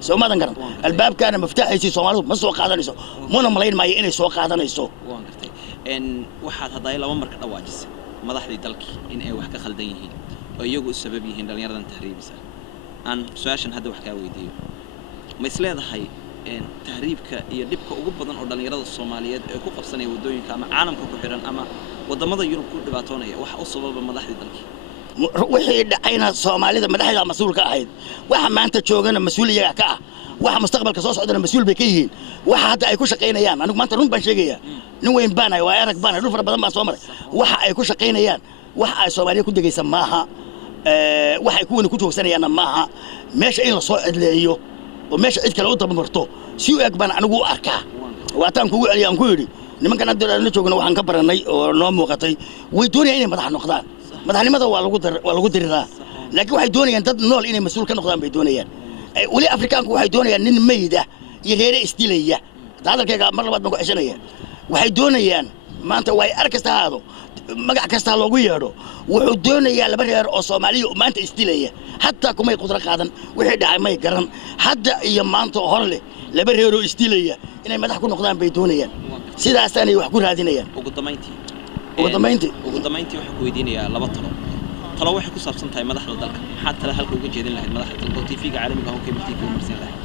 soo maadan garan albaabkaana maftaxiisi Soomaalidu ma soo qaadanayso mana malayn maayo inay soo qaadanayso waxaad haday laba marka dhawaajisay madaxdii dalkii in ay wax ka khaldan yihiin oo iyagu sabab yihiin dhalinyaradan tahriibisa aan su'aashan hadda wax ka weydiiyo ma isleedahay tahriibka iyo dhibka ugu badan oo dhalinyarada Soomaaliyeed ay ku qabsanay wadooyinka ama caalamka ku xiran ama wadamada Yurub ku dhibaatoonaya wax u sababa madaxdii dalkii wixii dhacayna Soomaalida madaxda mas'uulka ahayd waxa maanta joogana mas'uuliyaga ka ah waxa mustaqbalka soo socdana mas'uul bay ka yihiin waxa hadda ay ku shaqeynayaan anigu maanta run baan sheegaya nin weyn baan ay waa arag baan dhul fara badan baan soo maray waxa ay ku shaqeynayaan waxa ay Soomaaliya ku dagaysan maaha waxa ay kuwan ku joogsanayaan maaha meesha in la soo cidleeyo oo meesha cid kale u tababarto si u eg baan anigu u arkaa waataan kugu celiyaan ku yiri nimankan hadda la joogna waxaan ka baranay oo noo muuqatay way doonayaan inay madax noqdaan madaxnimada waa lagu diriraa laakiin waxay doonayaan dad nool inay mas'uul ka noqdaan bay doonayaan wali Afrikaanku waxay doonayaan nin meeyda iyo reere istilaya hadalkayga mar labaad baan ku ceshanaya waxay doonayaan maanta way arkasta haado magac kasta loogu yeedho wuxuu doonayaa laba reer oo Soomaaliya maanta istilaya hatta kumay qudra qaadan wixii dhacay may garan hadda iyo maanta hor leh laba reer oo istilaya inay madax ku noqdaan bay doonayaan sidaas aanay wax ku raadinayaan ugu damayntii waxaan ku weydiinayaa laba talo waxay ku saabsan tahay madaxda dalka maxaad tala halka uga jeedin lahayd madaxda dalka TV-ga caalamiga ah oo KBT ku marsan lahayd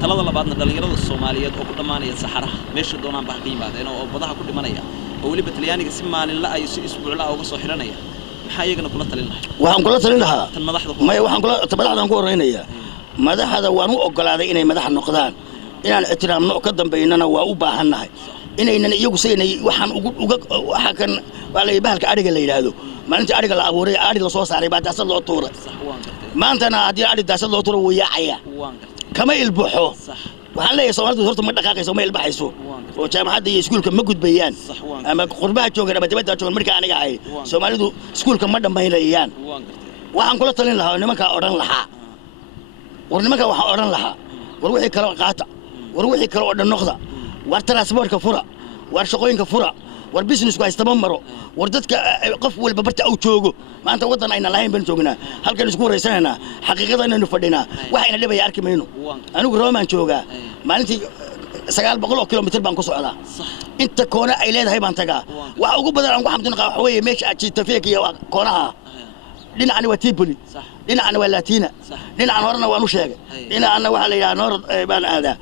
talada labaadna dhalinyarada Soomaaliyeed oo ku dhamaanaya saxaraha meesha doonaan baa qiimaadeen oo badaha ku dhimanaya oo waliba Talyaaniga si maalin la ay si isbuucla uga soo xiranaya maxaa iyagana kula talin lahayd waxaan kula talin lahaa tan madaxda madaxdan ku horeynaya madaxda waan u ogolaaday inay madax noqdaan inaan ixtiraamno ka dambeynana waa u baahannahay inaynan iyagu saynay waxaan uga waxa kan wala bahalka ariga la yiraahdo maalinta ariga la abuuray ari la soo saaray baa daasad loo tuuray maantana hadii ari daasad loo tuuro way yaacaya kama ilbuxo waxaan leeyahay Soomaalidu horta ma dhaqaaqayso ma ilbaxayso oo jaamacadda iyo iskuulka ma gudbayaan ama qurbaha joogan ama dibadda joogan marka aniga ahay Soomaalidu iskuulka ma dhammaynayaan waxaan kula talin lahaa nimanka oran lahaa waxaan oran lahaa war wixii kale qaata war wixii kale oo dhan noqda war transportka fura war shaqooyinka fura war business ku haystaba maro war dadka qof walba barta uu joogo maanta wadan ayna lahayn baan joognaa halkan isku wareysanaynaa xaqiiqada inaynu fadhinaa waxayna dhibaya arki mayno anigu Roomaan joogaa maalintii 900 kilomitir baan ku socdaa inta koona ay leedahay baan tagaa waxa ugu badan aan ku xamdin qaa waxa weeye meesha aad jiita feekiya koonaha dhinacani waa Tripoli dhinacani waa Latina dhinacan horena waan u sheegay dhinacana waxa la yiraahdaa Noord baan aadaa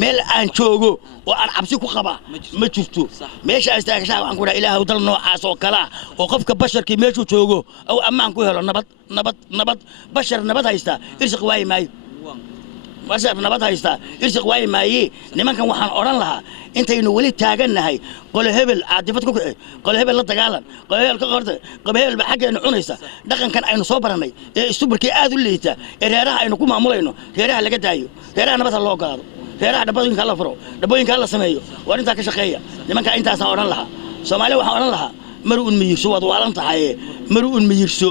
meel aan joogo oo aan cabsi ku qaba ma jirto meesha istaagashaa waxaan ku dhahay Ilaahay dal noocaas oo kala oo qofka basharkii meeshu joogo oo ammaan ku helo nabad bashar nabad haysta irsiq waay maayo bashar nabad haysta irsiq waay maayo nimankan waxaan oran lahaa intaynu wali taagannahay qole hebel caadifad ku kicay qole hebel la dagaalan qole hebel ka qortay qole hebel ba xageena cunaysa dhaqankan aynu soo baranay ee istubarkii aad u leeyta ee reeraha aynu ku maamulayno reeraha laga daayo reeraha nabad loo gaado reeraha dhabooyinka la furo dhabooyinka la sameeyo waa inta ka shaqeeya nimanka intaas aan oran lahaa Soomaaliya waxaan oran lahaa maruun miyirso wad waalan tahay maruun miyirso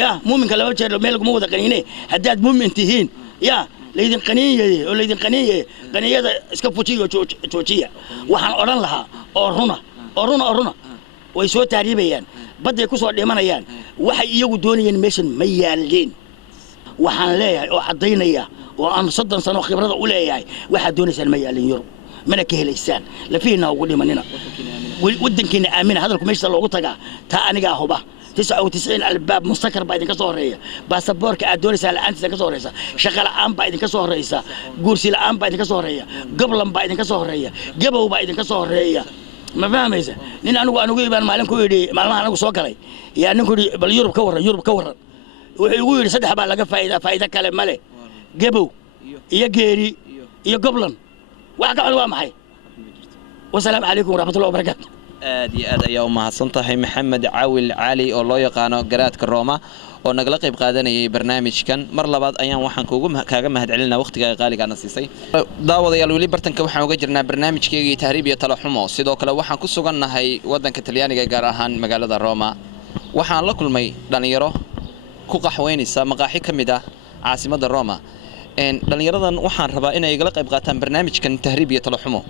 ya muuminka laba jeer meel kuma wada qaniine hadaad muumin tihiin ya leedin qaniiyay oo leedin qaniiyay qaniyada iska fujiyo joojiya waxaan oran lahaa oo runa way soo taariibayaan baday ku soo dhimanayaan waxay iyagu doonayeen meeshan ma yaaleen waxaan leeyahay oo cadaynaya oo aan 30 sano khibrada u leeyahay waxa doonaysan ma yaalin Yurub mana ka helaysaan lafiina ugu dhimanina wadankiina aamina hadalku meesha loogu tagaa taa aniga huba 99 albaab mustakar baa idinka soo horeeya baasaboorka aad doonaysaa la'aantiisa ka soo horeysa shaqo la'aan baa idinka soo horeysa guursi la'aan baa idinka soo horeeya goblan baa idinka soo horeeya gabow baa idinka soo horeeya ma fahmaysa nin anigu ibaan maalin ku yiri maalmaha anigu soo galay yaa ninku yiri bal Yurub ka waran wuxuu igu yiri saddex baa laga faa'iido kale male gabow iyo geeri iyo goblan waxa ka waa maxay wassalaamu calaykum waraxmatullahi wabarakaatuh aad iyo aad ayaa u mahadsantahay Maxamed Caawil Cali oo loo yaqaano garaadka Rooma oo nagala qayb qaadanayay barnaamijkan mar labaad ayaan waxaan kaaga mahadcelinaa waqtiga qaaliga aan siisay daawadayaal wali bartanka waxaan uga jirnaa barnaamijkeegii tahriib iyo talo xumo sidoo kale waxaan ku sugannahay wadanka Talyaaniga gaar ahaan magaalada Rooma waxaan la kulmay dhalinyaro ku qaxweynaysa maqaaxi kamid ah caasimadda Rooma dhalinyaradan waxaan rabaa inay igala qayb qaataan barnaamijkan tahriib iyo talo xumo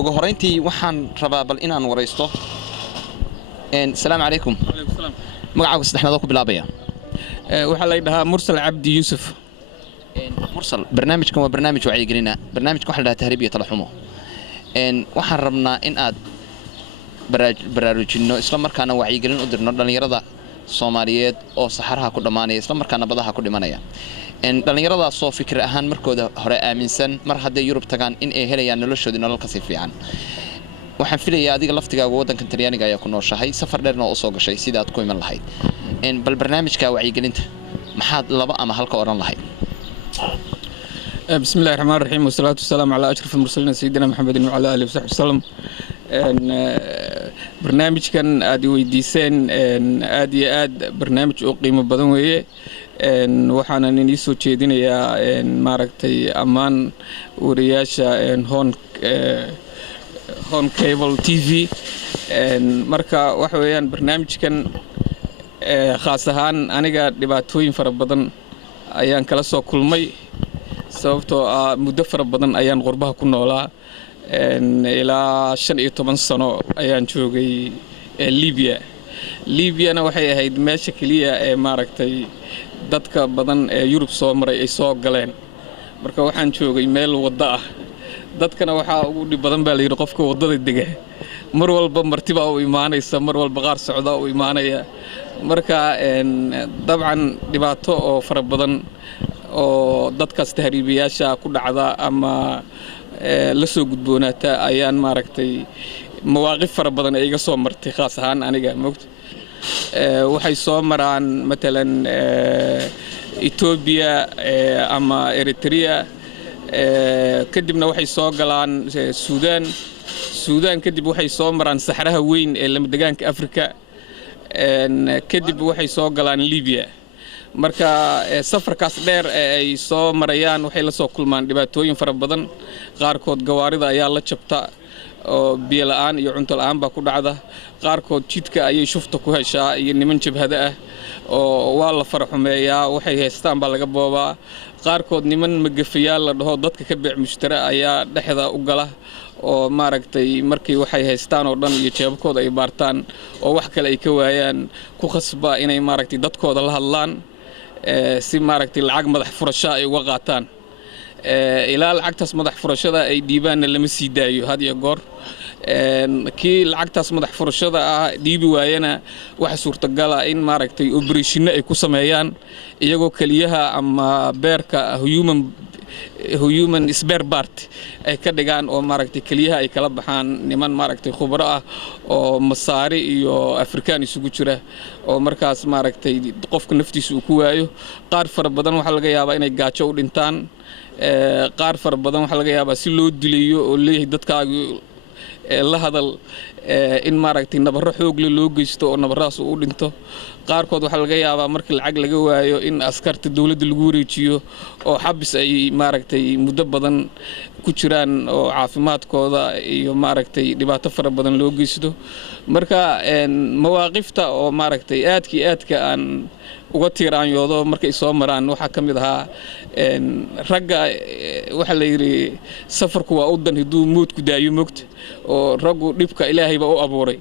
ugu horeyntii waxaan rabaa bal inaan wareysto السلام عليكم. magacaagu saddexnaad ku bilaabaya waxa la yiraahdaa Mursal Abdi Yusuf. mursal barnaamijkan waa barnaamij wacyigelina barnaamijkan waxa la yiraahdaa tahriib iyo talaxumo waxaan rabnaa in aad baraarujino isla markaana wacyigelin u dirno dhalinyarada Soomaaliyeed oo saxaraha ku dhamaanaya isla markaana badaha ku dhimanaya dhalinyarada soo fikir ahaan markooda hore aaminsan mar haddii Yurub tagaan in ay helayaan noloshooda nolol ka fiican waxaan filayaa adiga laftigaaga wadanka Talyaaniga ayaa ku nooshahay safar dheerna oo soo gashay sida aad ku iman lahayd bal barnaamijka wacyigelinta maxaad laba ama halka oran lahayd بسم الله الرحمن الرحيم والصلاة والسلام على أشرف المرسلين سيدنا محمد وعلى آله وصحبه وسلم برنامج كان آدي ويديسين آدي برنامج قيمة بدن ويه وحنا نيسو تشيدين يا ماركتي أمان ورياشة هون كيبل تي في مركا وحويان برنامج كان خاصة أنا قاعد دبعتوين فربضن أيان كلا سو كل مي sababtoo ah muddo fara badan ayaan qurbaha ku noolaa ilaa 15 sano ayaan joogay Libyana waxay ahayd meesha kaliya ee maaragtay dadka badan ee Yurub soo maray ay soo galeen marka waxaan joogay meel wada ah dadkana waxa ugu dhib badan baa la yiri qofka wadada dega mar walba martiba oo iimaanaysa mar walba qaar socda oo iimaanaya marka dabcan dhibaato oo fara badan oo dadkaas tahriibiyaasha ku dhacda ama la soo gudboonaata ayaan maaragtay mawaaqif fara badan ay iga soo martay khaas ahaan aniga moogta waxay soo maraan matalan Ethiopia ama Eritrea kadibna waxay soo galaan Suudaan kadib waxay soo maraan saxaraha weyn ee lama deegaanka Afrika kadib waxay soo galaan Libya marka safarkaas dheer ay soo marayaan waxay la soo kulmaan dhibaatooyin fara badan qaarkood gawaarida ayaa la jabta oo biyo la'aan iyo cunto la'aan baa ku dhacda qaarkood jidka ayay shufta ku heshaa iyo niman jabhada ah oo waa la farxumeeyaa waxay haystaan baa laga boobaa qaarkood niman magafayaal la dhaho dadka ka beec mushtara ayaa dhexda u gala oo maaragtay markii waxay haystaan oo dhan iyo jeebkooda ay baartaan oo wax kale ay ka waayaan ku khasba inay maaragtay dadkooda la hadlaan si maaragtay lacag madax furasho ay uga qaataan ilaa lacagtaas madax furashada ay dhiibaan lama sii daayo had iyo goor kii lacagtaas madax furashada ah dhiibi waayana waxa suurtagal ah in maaragtay operation ay ku sameeyaan iyagoo kaliyaha ama beerka human spare part ay ka dhigaan oo maaragtay kaliyaha ay kala baxaan niman maaragtay khubaro ah oo masaari iyo afrikaan isugu jira oo markaas maaragtay qofka naftiisa uu ku waayo qaar fara badan waxa laga yaabaa inay gaajo u dhintaan qaar fara badan waxa laga yaabaa si loo dilayo oo leeyahay dadkaagu la hadal in maaragtay nabarro xoog loo geysto oo nabarraas uu dhinto qaarkood waxa laga yaabaa markii lacag laga waayo in askarta dawladda lagu wareejiyo oo xabis ay maaragtay muddo badan ku jiraan oo caafimaadkooda iyo maaragtay dhibaato fara badan loo geysto marka mawaaqifta oo maaragtay aadka aan uga tiiraanyoodo markay soo maraan waxa kamid ahaa ragga waxa la yiri safarku waa udan haduu moodku daayo moogta oo raggu dhibka Ilaahay baa u abuuray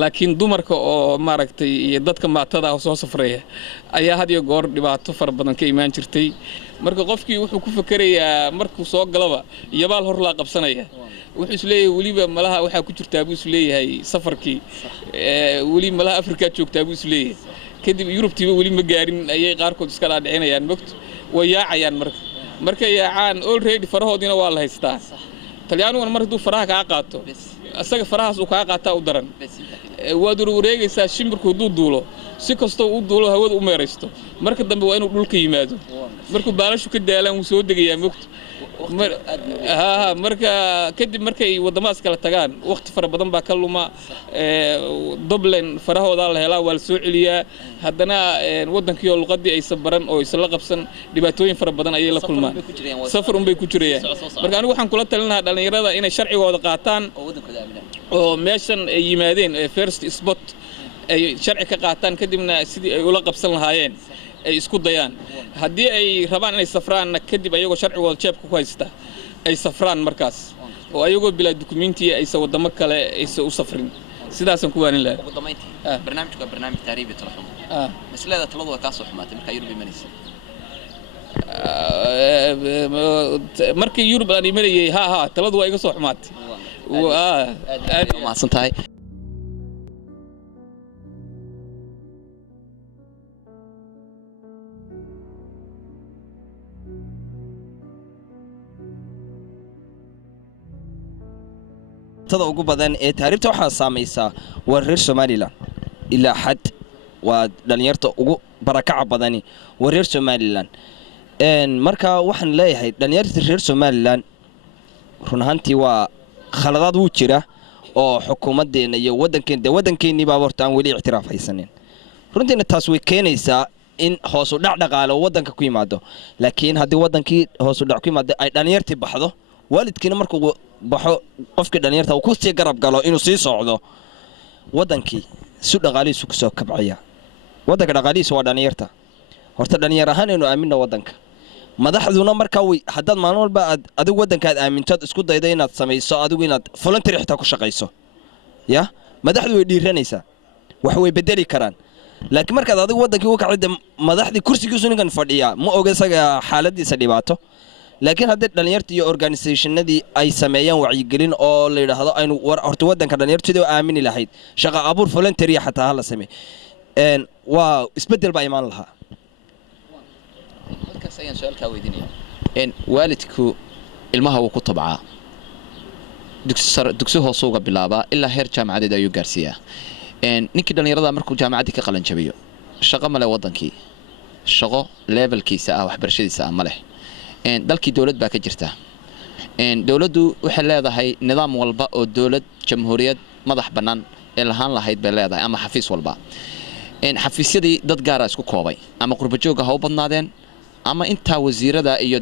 laakiin dumarka oo maaragtay iyo dadka maatada soo safraya ayaa had iyo goor dhibaato far badan ka imaan jirtay marka qofkii wuxuu ku fakarayaa markuu soo galaba yabaal hor la qabsanaya wuxuu isleeyahay waliba malaha waxa ku jirtaa buu isleeyahay safarkii wali malaha Afrika joogtaa buu isleeyahay kadib Yurubtiiba wali ma gaarin ayay qaarkood iska dhaadhicinayaan moogta way yaacayaan markay yaacaan already farahoodina waa la haystaa Talyaanigu mar haduu faraha ka qaato asaga farahaas uu ka qaataa u daran waad wareegaysaa shimbirku haduu duulo si kasto uu duulo hawada u meeraysto marka dambe waa inuu dhulka yimaado markuu baalashu ka daalaan uu soo degayaa moogta marka kadib markay wadamaas kala tagaan waqti fara badan baa ka luma Dublin farahooda la helaa waa la soo celiyaa haddana wadankii luqadii ay sabaran oo isla qabsan dhibaatooyin fara badan ayay la kulmaan safar bay ku jirayaan marka anigu waxaan kula talinayaa dhalinyarada inay sharcigooda qaataan oo meeshan ay yimaadeen first spot ay sharci ka qaataan kadibna sidii ay ula qabsan lahaayeen ay isku dayaan haddii ay rabaan inay safraan kadib ayagoo sharcigooda jeebka ku haysta ay safraan markaas oo ayagoo bilaa dukumeenti ay wadamo kale ay u safrin sidaasaan ku waanin lahaa ugu dambeyntii barnaamijku waa barnaamij taariikhi talaxumo maslada taladu waa ka soo xumaatay marka Yurub imanaysa markii Yurub aan imanayay taladu waa iga soo xumaatay aad ma santahay tada ugu badan ee taariikhda waxa saameeysa waa reer Soomaaliland ilaa xad waa dhalinyarta ugu barakaca badani waa reer Soomaaliland marka waxaan leeyahay dhalinyarta reer Soomaaliland run ahaantii waa khaladaad u jira oo xukuumadeena iyo wadankeena baa hortaan wali ictiraaf haysanin runtiina taas way keenaysaa in hoos u dhaqaale wadanka ku yimaado laakiin haddii wadankii hoos u dhac ku yimaado ay dhalinyartii baxdo waalidkiina markuu baxo qofkii dhalinyarta uu ku sii garab galo inuu sii socdo wadankii si dhaqaalihiisu ku soo kabcaya wadanka dhaqaalihiisu waa dhalinyarta horta dhalinyar ahaan inuu aamino wadanka madaxduna marka way haddaad maalin walba adigu wadankaad aamintood isku daydo inaad samayso adigu inaad voluntary xitaa ku shaqayso ya madaxdu way dhiiranaysaa wax way bedeli karaan laakiin markaad adigu wadankii u kacday madaxdii kursigiisu ninkan fadhiya ma oga isaga xaaladiisa dhibaato laakiin haddii dhalinyarta iyo organizationadii ay sameeyaan wacyigelin oo la yiraahdo aynu horta wadanka dhalinyartooda aamini lahayd shaqo abuur voluntary xataa hala sameey waa isbedel baa imaan lahaa halkaas ayaan su'aalka weydiinaya waalidku ilmaha uu ku tabcaa dugsi hoose uga bilaaba ilaa heer jaamacadeed ayuu gaarsiiyaa ninkii dhalinyarada markuu jaamacadii ka qalan jabiyo shaqo male wadankii shaqo levelkiisa ah waxbarashadiisa ah male dalkii dawlad baa ka jirta dawladdu waxay leedahay nidaam walba oo dawlad jamhuuriyad madax banaan ee lahaan lahayd bay leedahay ama xafiis walba xafiisyadii dad gaar ah isku koobay ama qurba joog ah u badnaadeen ama inta wasiirada iyo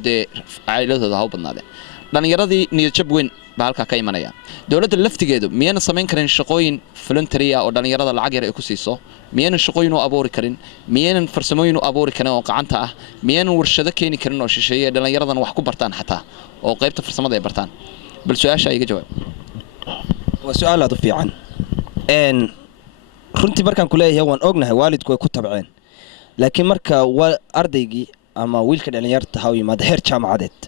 caa'iladooda ha u badnaadeen dhalinyaradii niyadjab weyn baa halka ka imanaya dawladda laftigeedu miyana samayn karin shaqooyin voluntary ah oo dhalinyarada lacag yar ay ku siiso miyana shaqooyin u abuuri karin miyana farsamooyin u abuuri karin oo gacanta ah miyana warshado keeni karin oo shisheeye dhalinyaradan wax ku bartaan xataa oo qaybta farsamada ay bartaan bal su'aasha iga jawaab waa su'aal aad u fiican runtii markaan ku leeyahay waan ognahay waalidku way ku tabceen laakiin marka ardaygii ama wiilka dhalinyarta ha u yimaado heer jaamacadeed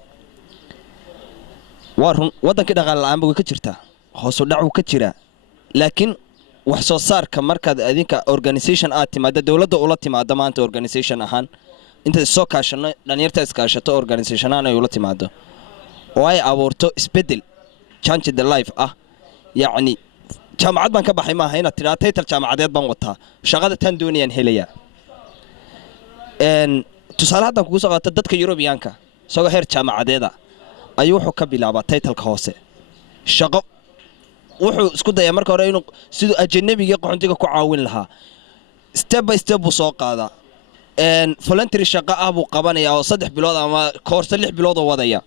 waa run wadankii dhaqaale la'aan way ka jirtaa hoos u dhac uu ka jiraa laakiin wax soo saarka markaad adinka organization aad timaado dawladda ula timaado maanta organization ahaan inta soo kaashano dhalinyarta iskaashato organization ahaan ay ula timaado oo ay abuurto isbedel change the life yacni jaamacad baan ka baxay maaha inaad tidhaa title jaamacadeed baan wataa shaqada tan doonayaan helayaa tusaale haddaan kugu soo qaato dadka Yurubiyaanka isagoo heer jaamacadeeda ayuu wuxuu ka bilaabaa titleka hoose shaqo wuxuu isku dayaa marka hore inuu sidoo ajnabiga qaxoontiga ku caawin lahaa step by step buu soo qaadaa voluntary shaqo buu qabanayaa oo 3 bilood ama course 6 bilood oo wadaya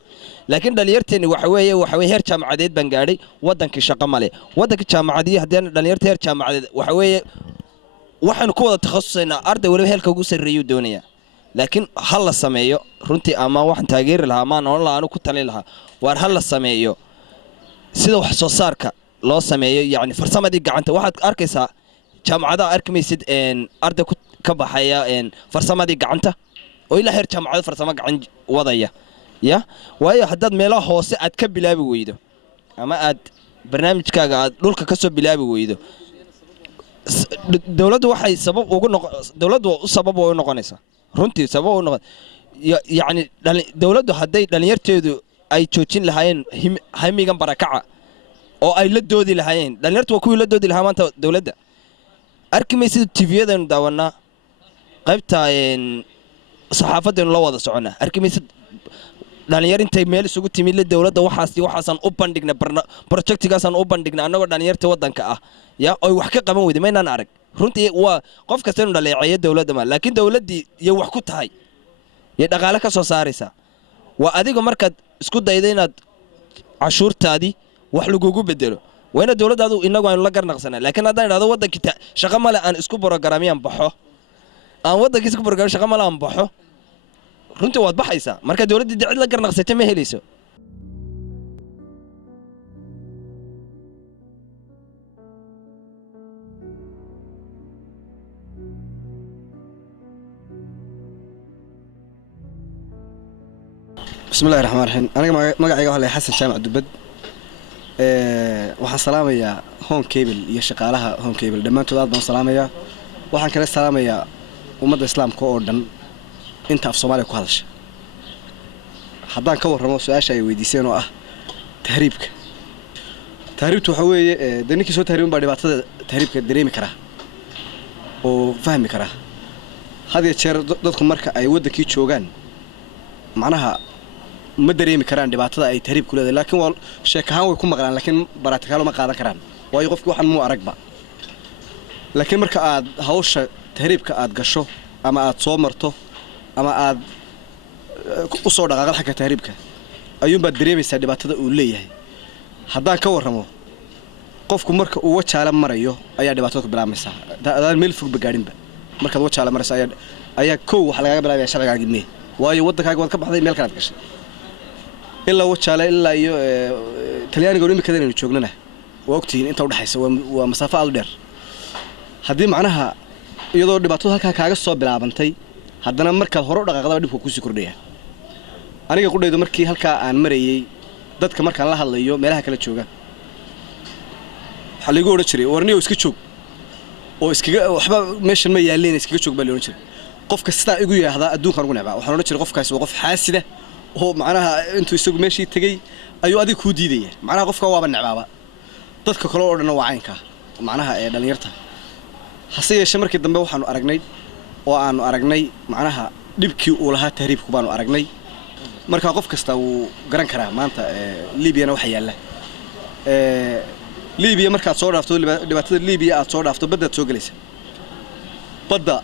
laakiin dhalinyarteeni waxa weeye heer jaamacadeed baan gaadhay wadankii shaqo male wadanka jaamacadii haddii dhalinyarta heer jaamacadeed waxa weeye waxaan ku wada takhasusayna arday waliba heelka ugu sareeyo doonaya laakiin hal la sameeyo runtii ama waxaan taageeri lahaa ama aan la ku talin lahaa waar hal la sameeyo sida wax soo saarka loo sameeyo yani farsamadii gacanta waxaad arkaysaa jaamacadaha arkimaysid arday ka baxaya farsamadii gacanta oo ilaa heer jaamacad farsamo gacan wadaya ya waayo haddaad meelaha hoose aad ka bilaabi weydo ama aad barnaamijkaaga aad dhulka ka soo bilaabi weydo dawladdu waxay sabab ugu noqonaysaa runtii sabab u noqon yani dawladdu hadday dhalinyarteedu ay joojin lahaayeen hamigan barakaca oo ay la doodi lahaayeen dhalinyartu waa kuwii la doodi lahaa maanta dawladda arkimaysid tviyadaynu daawanaa qaybta saxaafadeenu la wada soconaa arkimaysid dhalinyar intay meel isugu timid la dawladda waxaasan u bandhignay projectigaasaan u bandhignay annagoo dhalinyarta wadanka ah ya oo wax ka qaban weyday maynaan arag runtii waa qof kasta inuu dhaleeceeyo dawladda ma laakiin dawladdii iyo wax ku tahay iyo dhaqaale ka soo saaraysaa waa adiga markaad isku daydo inaad cashuurtaadii wax lagugu bedelo waa ina dawladdaadu inagu aynu la garnaqsanaa laakiin haddaan idhahdo wadankii shaqo male aan isku programiyaan baxo aan wadankii isku program shaqo male aan baxo runtii waad baxaysaa marka dawladdii cid la garnaqsatay ma helayso بسم الله الرحمن الرحيم أنا مقعي قال حسن جامع دبد waxaan salaamayaa home cable iyo shaqaalaha home cable dhamaantood aad baan salaamayaa waxaan kale salaamayaa ummadda islaamka oo dhan inta af Soomaaliya ku hadasha haddaan ka warramo su'aasha ay weydiiseen oo ah tahriibka waxa weeye daninkii soo tahriibin baa dhibaatada tahriibka dareemi kara oo fahmi kara hadii jeer dadku marka ay wadankii joogaan macnaha ma dareemi karaan dhibaatada ay tahriib ku leedahay laakiin waa sheekahan way ku maqlaan laakiin baraatikaalo ma qaadan karaan waayo qofkii waxaan muu aragba laakiin marka aad hawsha tahriibka aad gasho ama aad soo marto ama aad u soo dhaqaaqdo xagga tahriibka ayuun baad dareemaysaa dhibaatada uu leeyahay haddaan ka warramo qofku marka uu wajaala marayo ayaa dhibaatada ku bilaabmaysaa adaan meel fog gaadhinba markaad wajaala marayso ayaa kow waxa laga bilaabayaa sharciga gidnay waayo wadankaaga waad ka baxday meel kale aad gashay ilaa wajaala ilaa iyo talyaaniga oo imika inaynu joognana waa ogtihiin inta u dhaxaysa waa masaafo aad u dheer haddii macnaha iyadoo dhibaatada halkaa kaaga soo bilaabantay haddana markaad hore u dhaqaaqdaba dhibku kusii kordhaya aniga qudhaydu markii halkaa aan marayay dadka markaan la hadlayo meelaha kala jooga waxaa lagu odhan jiray warniyo iska joog oo iskaga waxba meeshan ma yaaleen iskaga joog baa la odhan jiray qofka sidaa igu yiraahdaa adduunkan ugu necbaa waxaan odhan jiray qofkaasi waa qof xaasida oo macnaha intuu isagu meeshii tagay ayuu adiga ku diidaya macnaha qofka waaba necbaaba dadka kale oo dhan waa caynka macnaha ee dhalinyarta hase yeeshee markii dambe waxaanu aragnay macnaha dhibkii uu lahaa tahriibku baanu aragnay marka qof kasta uu garan karaa maanta Libyana waxa yaala Libya markaad soo dhaafto dhibaatada Libya aad soo dhaafto badda soo galaysa badda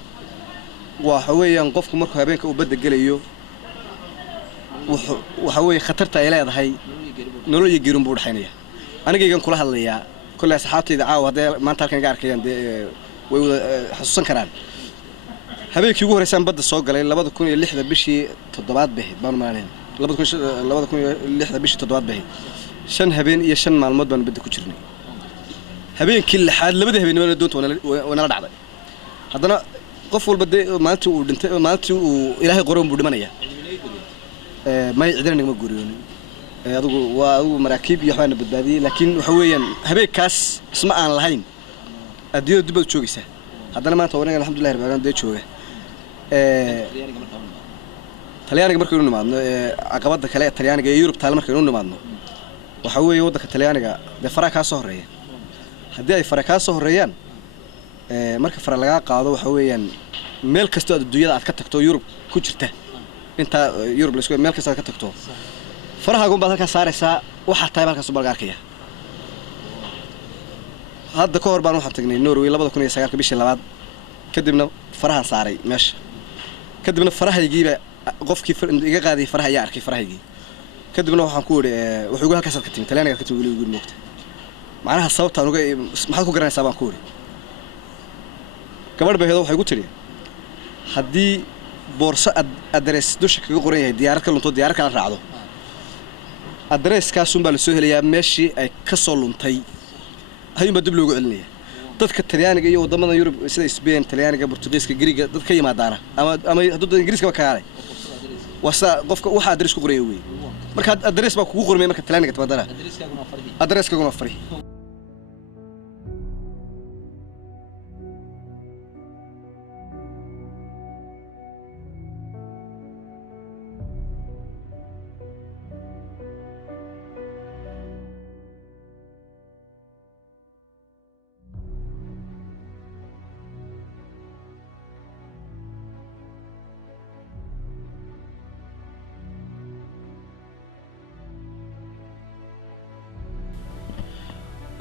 waxa weeyaan qofku markuu habeenka uu badda galayo waxa weey khatarta ay leedahay nolol iyo geerin buu dhaxaynaya anigaygan kula hadlayaa kulli asxaabtayda caawa hadee maanta halkan ga arkayaan way wada xasuusan karaan habeenkii ugu horeysay badda soo galay 2006 bishii 7aad bahayd baan maaleen 2006 bishii 7aad bahayd 5 habeen iyo 5 maalmood baan badda ku jirnay habeenkii lixaad labada habeenimo doonto wana la dhacday haddana qof walba maalintii uu dhintay maalintii uu ilaahay qoran buu dhimanaya ما يعدنا ما قريون هذا مراكب يحوان بالبادية لكن وحويا هبيك كاس اسمع عن الحين أديو دبل شوكسة هذا ما تورنا الحمد لله رب العالمين ده شوكة تليانك مركونو معنا عقبات دخلية تليانك يوروب تعال مركونو معنا وحوي يودك تليانك ده فرق صهرية هدي أي فرق صهريان مركب فرق لقى قاعدة وحويا ملك استود الدنيا أتكتكتو يوروب كوجرته انت يوروب لسكو مeel kasta ka tagto faraha goon baad halka saaraysa waxa tahay halka suuq gaarkaya hadda ka hor baan waxaan tagnay Norway 2009 bishii labaad kadibna farahan saaray meesha kadibna farahaygiiba qofkii iga qaaday faraha ayaa arkay farahaygii kadibna waxaan ku wari wuxuu halkaas ka timid talyaaniga ka timid wali ugu moogta macnaha sababta uga maxaad ku garanaysaa baan ku wari gabadh baheedo waxay ku tiri haddii boorso adres dusha kaga qoran yahay diyaarad ka lunto diyaarad kala raacdo adreskaas baa la soo helayaa meeshii ay ka soo luntay ayuunba dib loogu celinaya dadka talyaaniga iyo wadamada Yurub sida Spain talyaaniga Portugiiska Greega dadka yimaadaana ama hadduu Ingiriiska ka kaalay wasa qofka waxa adres ku qoray weey marka adres baa kugu qormay marka talyaaniga timaadana adreskaaguna fari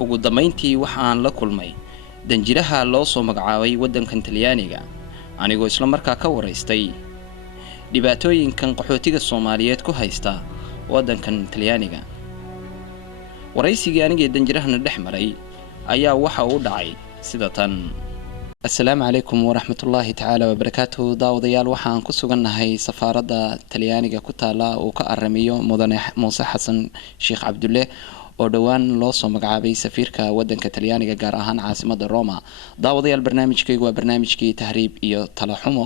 ugu dambeyntii waxaan la kulmay danjiraha loo soo magacaabay wadankan Talyaaniga anigoo isla markaa ka wareystay dhibaatooyinkan qaxootiga Soomaaliyeed ku haysta wadankan Talyaaniga waraysigii aniga danjirahana dhex maray ayaa waxa uu dhacay sida tan السلام عليكم ورحمة الله تعالى وبركاته داوديال waxaan ku sugannahay safaaradda Talyaaniga ku taala oo ka aramiyo mudane Muuse Xasan Sheekh Cabdulle oo dhowaan loo soo magacaabay safiirka wadanka talyaaniga gaar ahaan caasimada Roma. daawadayaal barnaamijkaygu waa barnaamijkii tahriib iyo talaxumo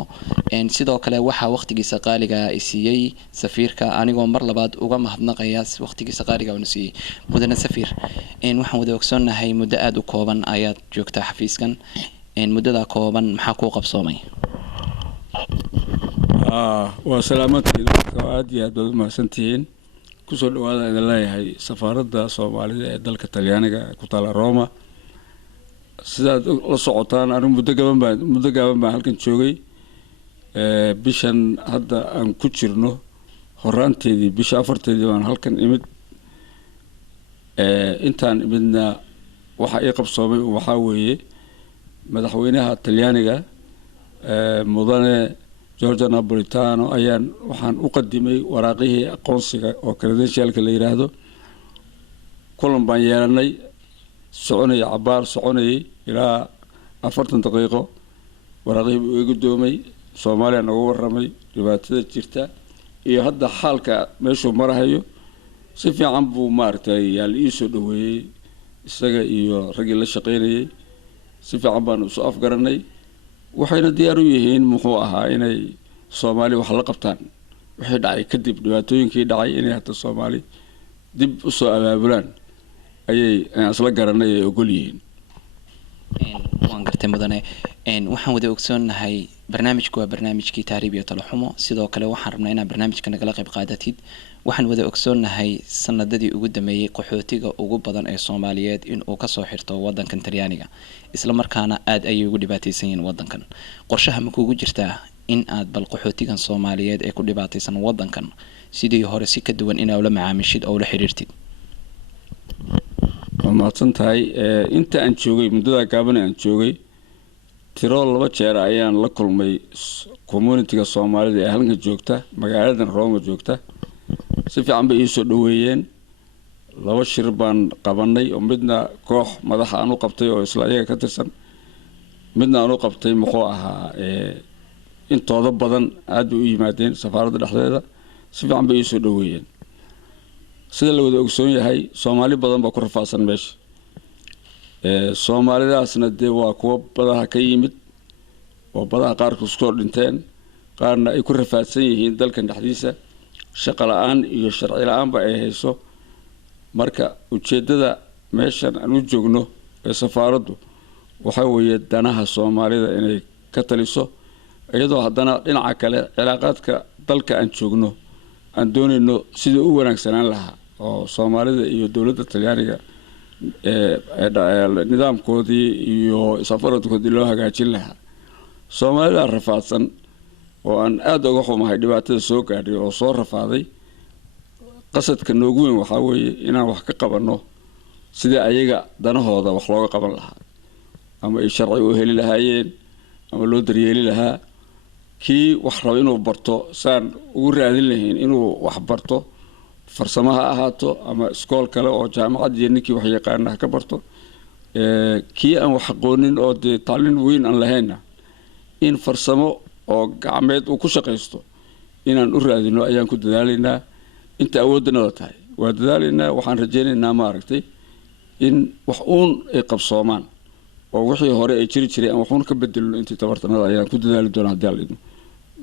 sidoo kale waxaa waqtigiisa qaaliga siiyay safiirka anigoo mar labaad uga mahadnaqaya waqtigiisa qaaliga uu siiyay mudane safiir waxaan wada ogsoonahay muddo aad u kooban ayaad joogtaa xafiiskan muddada kooban maxaa ku qabsoomay waa salaamatiin aad iyo aad baad mahadsantihiin kusoo dhawaada idin leeyahay safaaradda Soomaalida ee dalka Talyaaniga ku taala Roma sidaad la socotaan anigu muddo gaaban baan halkan joogay bishan hadda aan ku jirno horaanteedii bisha 4teedii baan halkan imid intaan imidna waxa ay qabsoomay waxa weeye madaxweynaha Talyaaniga mudane Giorgio Napolitano ayaan waxaan u qadimay waraaqihii aqoonsiga oo credentialka la yiraahdo kulan baan yeelanay soconay ilaa 40 daqiiqo waraaqihii uu igu doomay Soomaaliya nagu waramay dhibaatada jirta iyo hadda xaalka meeshuu marahayo si fiican buu maartay yaal ii soo dhaweeyay isaga iyo ragii la shaqeynayay si fiican baan u soo afgaranay waxayna diyaar u yihiin muxuu ahaa inay Soomaali wax la qabtaan wixii dhacay kadib dhibaatooyinkii dhacay inay hata Soomaali dib u soo abaabulaan ayay asla garanay ay ogol yihiin waan gartay mudane waxaan wada ogsoonahay barnaamijku waa barnaamijkii tahriib iyo talaxumo sidoo kale waxaan rabnaa inaad barnaamijka nagala qayb qaadatid waxaan wada ogsoonahay sanadadii ugu dambeeyay qaxootiga ugu badan ee Soomaaliyeed in uu ka soo xirto wadankan Talyaaniga isla markaana aad ay ugu dhibaataysan yihiin wadankan qorshaha ma kugu jirtaa in aad bal qaxootigan Soomaaliyeed ee ku dhibaataysan wadankan sidii hore si ka duwan inaad la macaamishid oo la xiriirtid maadsantahay inta aan joogay muddada gaaban aan joogay tiro 2 jeer ayaan la kulmay community-ga Soomaalida ee halkan joogta magaalada Roma joogta si fiican bay soo dhaweeyeen 2 shir baan qabanay oo midna koox madax aan u qabtay oo isla iyaga ka tirsan midna aan u qabtay muxuu ahaa intooda badan aad u yimaadeen safaaradda dhexdeeda si fiican bay soo dhaweeyeen sida la wada ogsoon yahay Soomaali badan baa ku rafaadsan meesha Soomaalidaasna waa kuwa badaha ka yimid oo badaha qaar ku soo dhinteen qaarna ay ku rafaadsan yihiin dalkan dhexdiisa shaqo la'aan iyo sharci la'aan ba ay hayso marka ujeedada meeshan aan u joogno ee safaaraddu waxa weeye danaha Soomaalida inay ka taliso iyadoo haddana dhinaca kale cilaaqaadka dalka aan joogno aan doonayno sidii u wanaagsanaan lahaa oo Soomaalida iyo dawladda Talyaaniga nidaamkoodii iyo safaradkoodii loo hagaajin lahaa Soomaalida rafaadsan oo aan aad uga xumahay dhibaatada soo gaadhay oo soo rafaaday qasadka noogu weyn waxa weeye inaan wax ka qabanno sidii ayaga danahooda wax looga qaban lahaa ama ay sharci u heli lahaayeen ama loo daryeeli lahaa kii wax rabo inuu barto saan ugu raadin lahayn inuu wax barto farsamaha ahaato ama iskool kale oo jaamacad iyo ninkii wax yaqaan ka barto kii aan wax aqoonin oo tacliin weyn aan lahayn in farsamo oo gacmeed uu ku shaqeysto inaan u raadino ayaan ku dadaalaynaa inta awoodnada tahay waa dadaalaynaa waxaan rajaynaynaa maaragtay in wax uun ay qabsoomaan oo wixii hore ay jiri jiray aan waxuun ka bedelno intii tabartanada ayaan ku dadaali doonaa hadii la idmo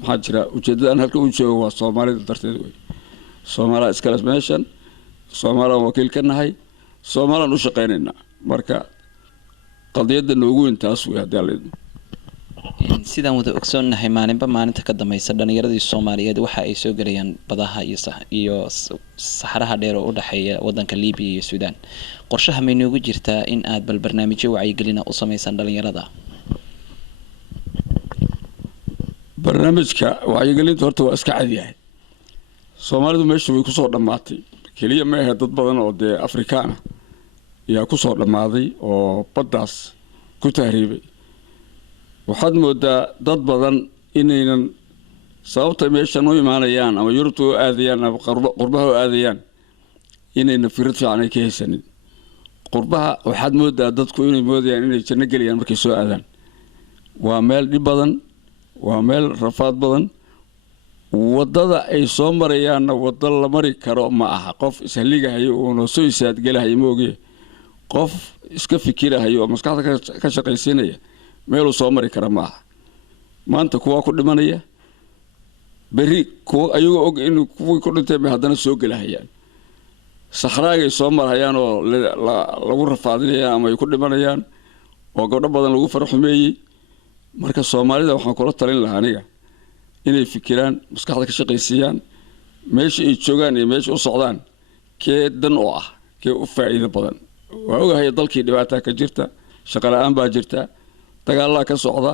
maxaa jira ujeedada aan halka u joogo waa Soomaalida darteed way Soomaaliya iskala meeshan Soomaaliya wakiil ka nahay Soomaaliya u shaqeynayna marka qadiyada noogu intaas way hadii la idmo sidaan wada ogsoonahay maalinba maalinta ka dambaysa dhalinyaradii Soomaaliyeed waxa ay soo galayaan badaha iyo saxaraha dheer oo u dhaxeeya wadanka Liibiya iyo Suudaan qorshaha ma inoogu jirtaa in aad bal barnaamijyo wacyigelin u sameeysan dhalinyarada barnaamijka wacyigelinta horta waa iska cad yahay Soomaalidu meesha way ku soo dhamaatay kaliya ma aha dad badan oo Afrikaan ah yaa ku soo dhamaaday oo baddaas ku tahriibay waxaad moodaa dad badan inaynan sababta meeshan u imaanayaan ama Yurubta u aadayaan ama qurbaha u aadayaan inayna fikrad fiican ay ka haysanin qurbaha waxaad moodaa dadku inay moodayaan inay janno geliyaan markay soo aadaan waa meel dhib badan waa meel rafaad badan waddada ay soo marayaanna waddo la mari karo ma aha. qof ishaligahayo uuna soo isaadgelahayo mooge qof iska fikirahayo oo maskaxda ka shaqaysiinaya meeluu soo mari kara ma aha. maanta kuwaa ku dhimanaya berri kuwa ayagoo og in kuwii ku dhintay bay haddana soo gelahayaan. sakhraagay soo marhayaan oo lagu rafaadinaya ama ay ku dhimanayaan oo gabdho badan lagu faraxumeeyey. marka soomaalida waxaan kula talin lahaa aniga inay fikiraan, maskaxda ka shaqaysiiyaan, meesha ay joogaan iyo meesha u socdaan kee dan oo ah, kee u faa'iido badan. waa ogahay dalkii dhibaataa ka jirta, shaqo la'aan baa jirta, dagaalaa ka socda,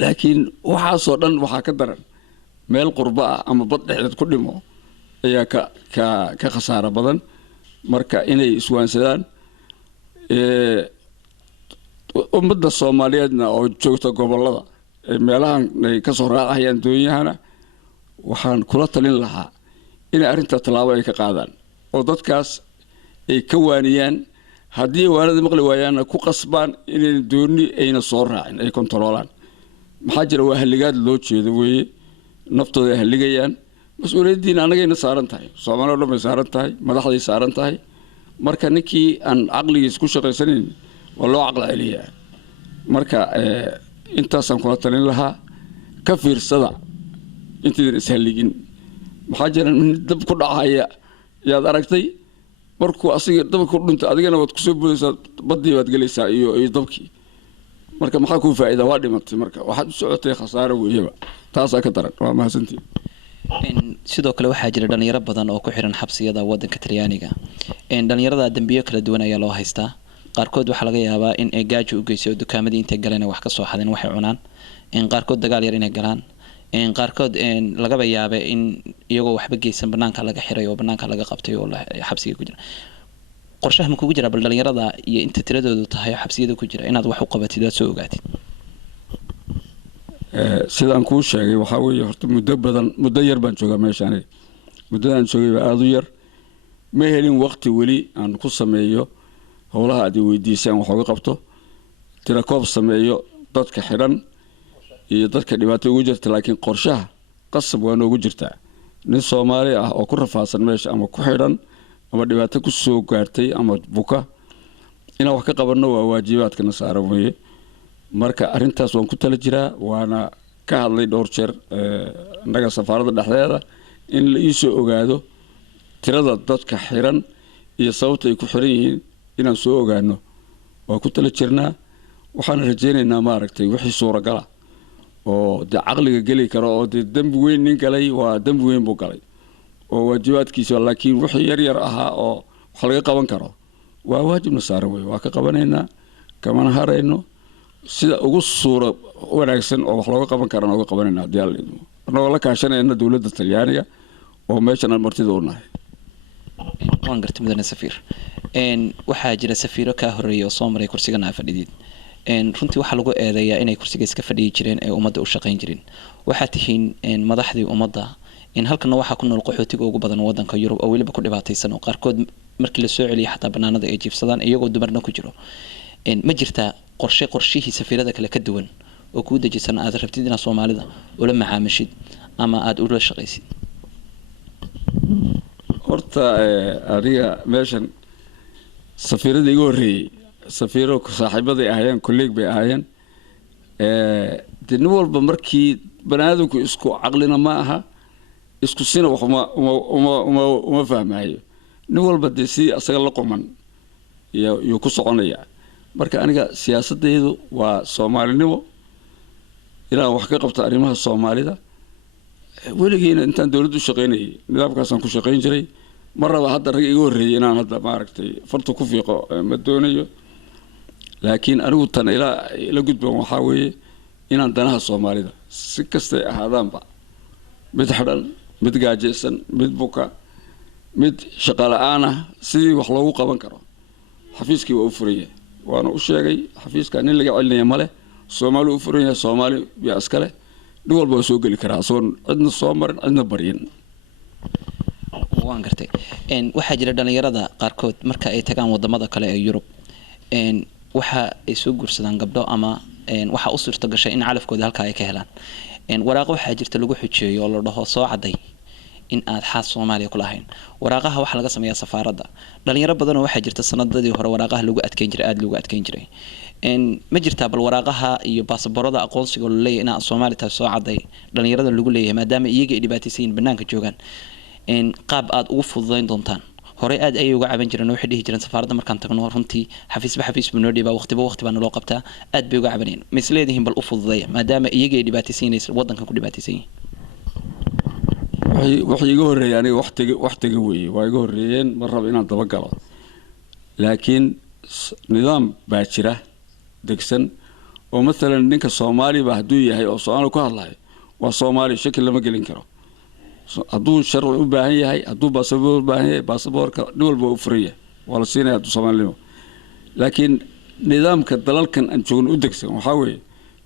laakiin waxaasoo dhan waxaa ka daran meel qurba ah ama bad dhexdeed ku dhimo ayaa ka khasaaro badan. marka inay iswaansadaan ummadda Soomaaliyeedna oo joogta gobollada meelahan ay ka soo raacayaan doonyahana waxaan kula talin lahaa in arrinta talaabo ay ka qaadaan oo dadkaas ay ka waaniyaan. haddii waanada maqli waayaanna ku qasbaan inay dooni ayna soo raacin, ay kontroolaan. maxaa jira waa haligaad loo jeedo weeye, naftooda ay haligayaan. mas-uuliyaddiina annagayna saaran tahay, Soomaaliya oo dhan bay saaran tahay, madaxday saaran tahay. marka ninkii aan caqligiis ku shaqaysanayn waa loo caqli celiyaa. marka intaasaan kula talin lahaa, ka fiirsada intaydan ishaligin. maxaa jira nin dab ku dhacaya yaad aragtay, markuu asiga dabka ku dhinto adigana waad kusoo boodaysaa, baddii baad gelaysaa iyo dabkii. marka maxaa kuu faa'iida? waa dhimatay. marka waxaad u socotay khasaaro weeyaba. taasaa ka daran. waa mahadsantihiin. sidoo kale waxaa jira dhalinyaro badan oo ku xiran xabsiyada wadanka Talyaaniga. dhalinyarada dambiyo kala duwan ayaa loo haystaa. qaarkood waxaa laga yaabaa in ay gaajo u geyso dukaamadii intay galeen wax ka soo xadeen waxay cunaan. qaarkood dagaal yar inay galaan. qaarkood lagaba yaabay in iyagoo waxba geysan banaanka laga xiray oo banaanka laga qabtay oo xabsiga ku jira. qorshaha ma kugu jira bal dhalinyarada iyo inta tiradoodu tahay xabsiyada ku jira inaad wax u qabatid oo soo ogaatid? sidaan kuu sheegay waxaa weeye horta muddo yar baan joogaa meeshaan. muddadaan joogay baa aada u yar. ma helin waqti weli aan ku sameeyo howlaha aad weydiisaan wax uga qabto, tirakoob sameeyo dadka xidhan iyo dadka dhibaato ugu jirta. laakiin qorshaha qasab waa noogu jirtaa. nin Soomaali ah oo ku rafaadsan meesha ama ku xidhan ama dhibaato ku soo gaartay ama buka, inaan wax ka qabanno waa waajibaadkana saaran weeye. marka arrintaas waan ku tala jiraa, waana ka hadlay dhowr jeer annaga safaaradda dhexdeeda in la ii soo ogaado tirada dadka xiran iyo sababta ay ku xiran yihiin inaan soo ogaano. waa ku tala jirnaa. waxaan rajaynaynaa maaragtay wixii suuragala oo dee caqliga geli karo oo dee dembi weyn nin galay waa dembi weyn buu galay oo waajibaadkiisa. laakiin wixii yar ahaa oo wax laga qaban karo waa waajibna saaran wey. waa ka qabanaynaa, kamana harayno. sida ugu suura wanaagsan oo wax looga qaban karana uga qabanaynaa haddii alla idmo. annagoo la kaashanayna dowladda Talyaaniga oo meeshan aan martida u nahay. waan gartay mudane safiir. waxaa jira safiiro kaa horreeyay oo soo maray kursigan aa fadhidid. runtii waxaa lagu eedeeyaa inay kursiga iska fadhiyi jireen ee ummadda u shaqayn jirin. waxaad tihiin madaxdii ummadda. halkana waxaa ku nool qaxootiga ugu badan wadanka Yurub oo weliba ku dhibaataysan oo qaarkood markii la soo celiyo xataa banaanada ay jiifsadaan iyagoo dumarna ku jiro. ma jirtaa qorshihii safiirada kale ka duwan oo kuu dejisan aad rabtid inaad Soomaalida ula macaamishid ama aad ula shaqaysid? horta adiga meeshan safiirada iga horreeyay safiiro saaxiibaday ahaayeen, kolleeg bay ahaayeen. nin walba markii banaadamku isku caqlina ma aha, isku sina wax uma fahmayo. nin walba dee si asaga la quman iyo ku soconaya. marka aniga siyaasadaydu waa Soomaalinimo, inaan wax ka qabto arrimaha Soomaalida. weligeena intaan dawladdu shaqaynayay nidaamkaasaan ku shaqayn jiray. marraba hadda rag iga horreeyay inaan hadda maaragtay farta ku fiiqo ma doonayo. laakiin anigu tan ila gudboon waxaa weeye inaan danaha Soomaalida si kastay ahaadaanba, mid xidhan, mid gaajaysan, mid buka, mid shaqo la'aan ah, sidii wax loogu qaban karo. xafiiskii waa u furan yahay, waana u sheegay xafiiska nin laga celinaya male. Soomaali u furan yahay, Soomaali yaa iskale. nin walba waa soo geli karaa asagoon cidna soo marin, cidna baryin. waan gartay. waxaa jira dhalinyarada qaarkood marka ay tagaan wadamada kale ee Yurub waxa ay soo guursadaan gabdho ama waxa u suurta gashay in calafkooda halka ay ka helaan. waraaqo waxaa jirta lagu xujeeyo oo la dhaho soo caday in aad xaas Soomaaliya ku lahayn waraaqaha waxa laga sameeyaa safaaradda dhalinyaro badan oo waxaa jirta sanadadii hore waraaqaha lagu adkeyn jiray aad lagu adkeyn jiray ma jirtaa bal waraaqaha iyo baasaboorada aqoonsiga loo leeyahay in aad Soomaali tahay soo caday dhalinyarada lagu leeyahay maadaama iyaga ay dhibaataysan banaanka joogan qaab aad ugu fududeyn doontaan hore aad ay uga caban jireen waxay dhihi jireen safaaradda markaan tagno runtii xafiis buu noo dhibaa waqti baa naloo qabtaa aad bay uga cabaneen misleedihiin bal u fududeeya maadaama iyaga ay dhibaataysan wadankan ku dhibaataysan waxay iga horeeyay aniga waqtiga weeye waa iga horeeyeen ma rabo inaan daba galo laakiin nidaam baa jira degsan oo maalan ninka Soomaaliba hadduu yahay oo Soomaali ku hadlayo waa Soomaali shaki lama gelin karo hadduu sharci u baahan yahay hadduu baasaboor u baahan yahay baasaboorka nin walba u furaya waa la siinaya hadduu Soomaalimo laakiin nidaamka dalalkan aan joogno u degsan waxaa weeye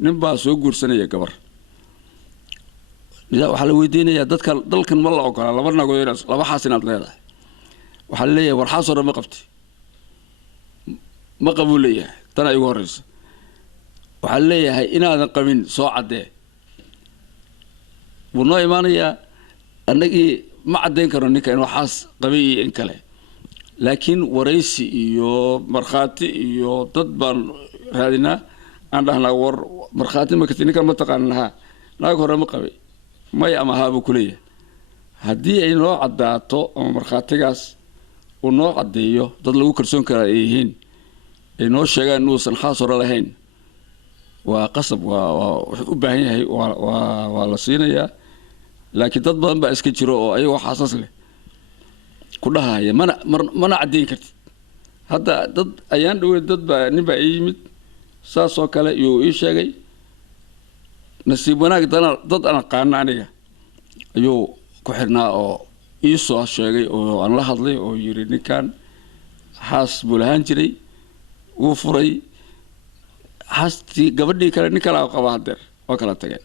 nin baa soo guursanaya gabar waxaa la weydiinayaa dadka dalkan ma la ogola laba nagood laba xaas inaad leedahay waxaa la leeyahay war xaas hore ma qabti ma qabu leeyahay tan ay ugu horeyso waxaa la leeyahay inaadan qabin soo cadee wuu noo imaanayaa annagii ma caddayn karo ninka inuu xaas qabay iyo in kale laakiin waraysi iyo markhaati iyo dad baan raadinaa aan dhahnaa war markhaati ma kasi ninkan ma taqaanan lahaa naag hore ma qabay may ama haaba ku leeyahay haddii ay noo caddaato ama markhaatigaas uu noo caddeeyo dad lagu kalsoon karaa ay yihiin ay noo sheegaan inuusan xaas hore lahayn waa qasab waa wuxuu u baahan yahay waa la siinayaa laakiin dad badan baa iska jiro oo ayagoo xaasas leh ku dhahaya mana caddayn kartid hadda dad ayaan dhawey nin baa ii yimid saasoo kale iyuu ii sheegay nasiib wanaag dad aan aqaana aniga ayuu ku xirnaa oo ii soo sheegay oo aan la hadlay oo yiri ninkan xaas buu lahaan jiray wuu furay xaastii gabadhii kale nin kale qaba hadeer waa kala tageen